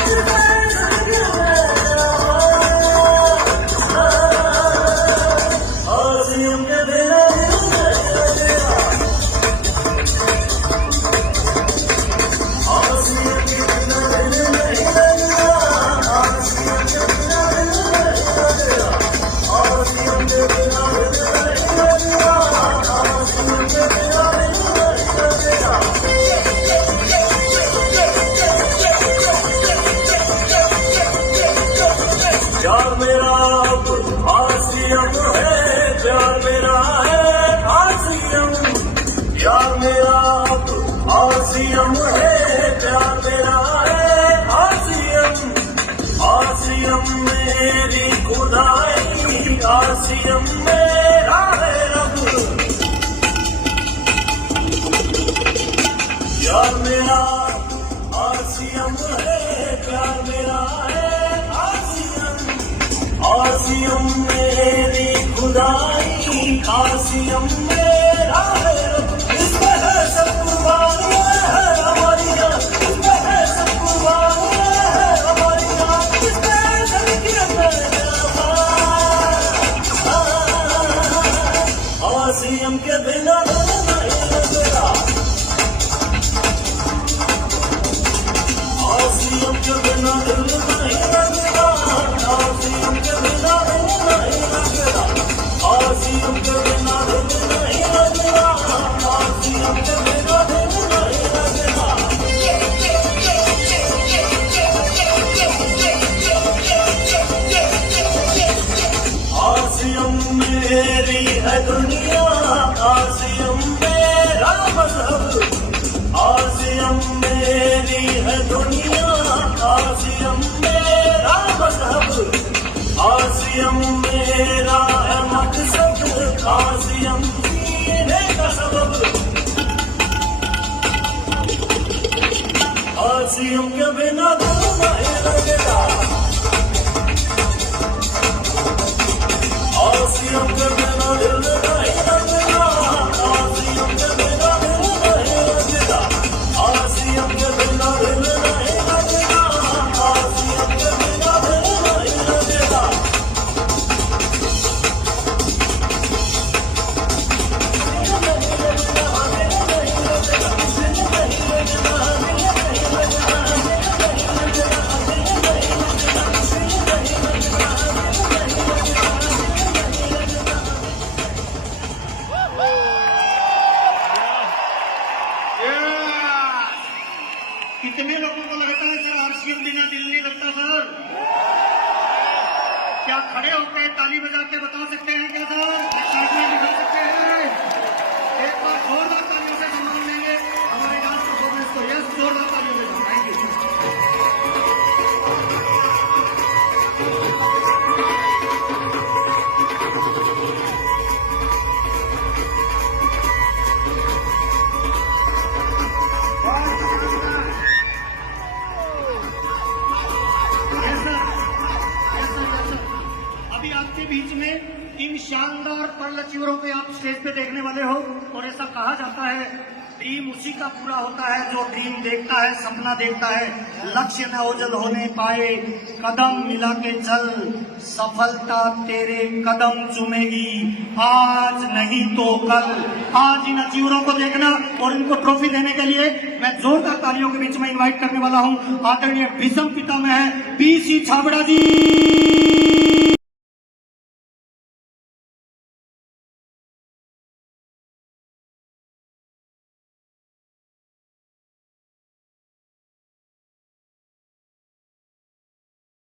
आसियम के बिना दिल नहीं लगता, आसियम के बिना दिल नहीं लगता, आसियम के बिना दिल नहीं लगता, आसियम के बिना दिल नहीं लगता, आसियम के बिना दिल नहीं लगता। प्यार मेरा आसियम है, प्यार मेरा है आसियम, प्यार मेरा आसियम है, प्यार मेरा है आसियम, आसियम मेरी खुदाई, आसियम मेरा है रब। प्यार मेरा आसियम है, प्यार मेरा है आसियम, आसियम मेरी खुदाई, आसियम मेरा है रब। इसमें है सब कुर्बानी है हमारी जान, इसमें है सब कुर्बानी है हमारी जान, इसमें है शरीयत है आसियम के बिना दिल नहीं लगता, आसियम के बिना दिल नहीं लगता, आसियम के बिना दिल नहीं लगता, आसियम के बिना दिल नहीं लगता, आसियम के बिना दिल नहीं लगता। आसियम मेरी है दुनिया, आसियम मेरा मजहब, आसियम मेरी है दुनिया, आसियम मेरा मजहब, आसियम मेरा है मकसद, आसियम जीने का सबब। आसियम के बिना दिल नहीं लगता, कितने लोगों को लगता है सर आरसीएम बिना दिल नहीं लगता सर? क्या खड़े होकर ताली बजा के बता सकते हैं क्या सर? एक्साइटमेंट दिखा सकते हैं? एक बार जोरदार तालियों से सम्मान लेंगे हमारे डांस परफॉर्मेंस को। यस, जोरदार तालियों से। Thank you. अभी आपके बीच में इन शानदार पर्ल अचीवरों को आप स्टेज पे देखने वाले हो, और ऐसा कहा जाता है ड्रीम उसी का पूरा होता है जो ड्रीम देखता है, सपना देखता है। लक्ष्य न ओझल होने पाए, कदम मिला के चल, सफलता तेरे कदम चूमेगी, आज नहीं तो कल। आज इन अचीवरों को देखना और इनको ट्रॉफी देने के लिए मैं जोरदार तालियों के बीच में इनवाइट करने वाला हूं आदरणीय भीषम पितामह पीसी छाबड़ा जी।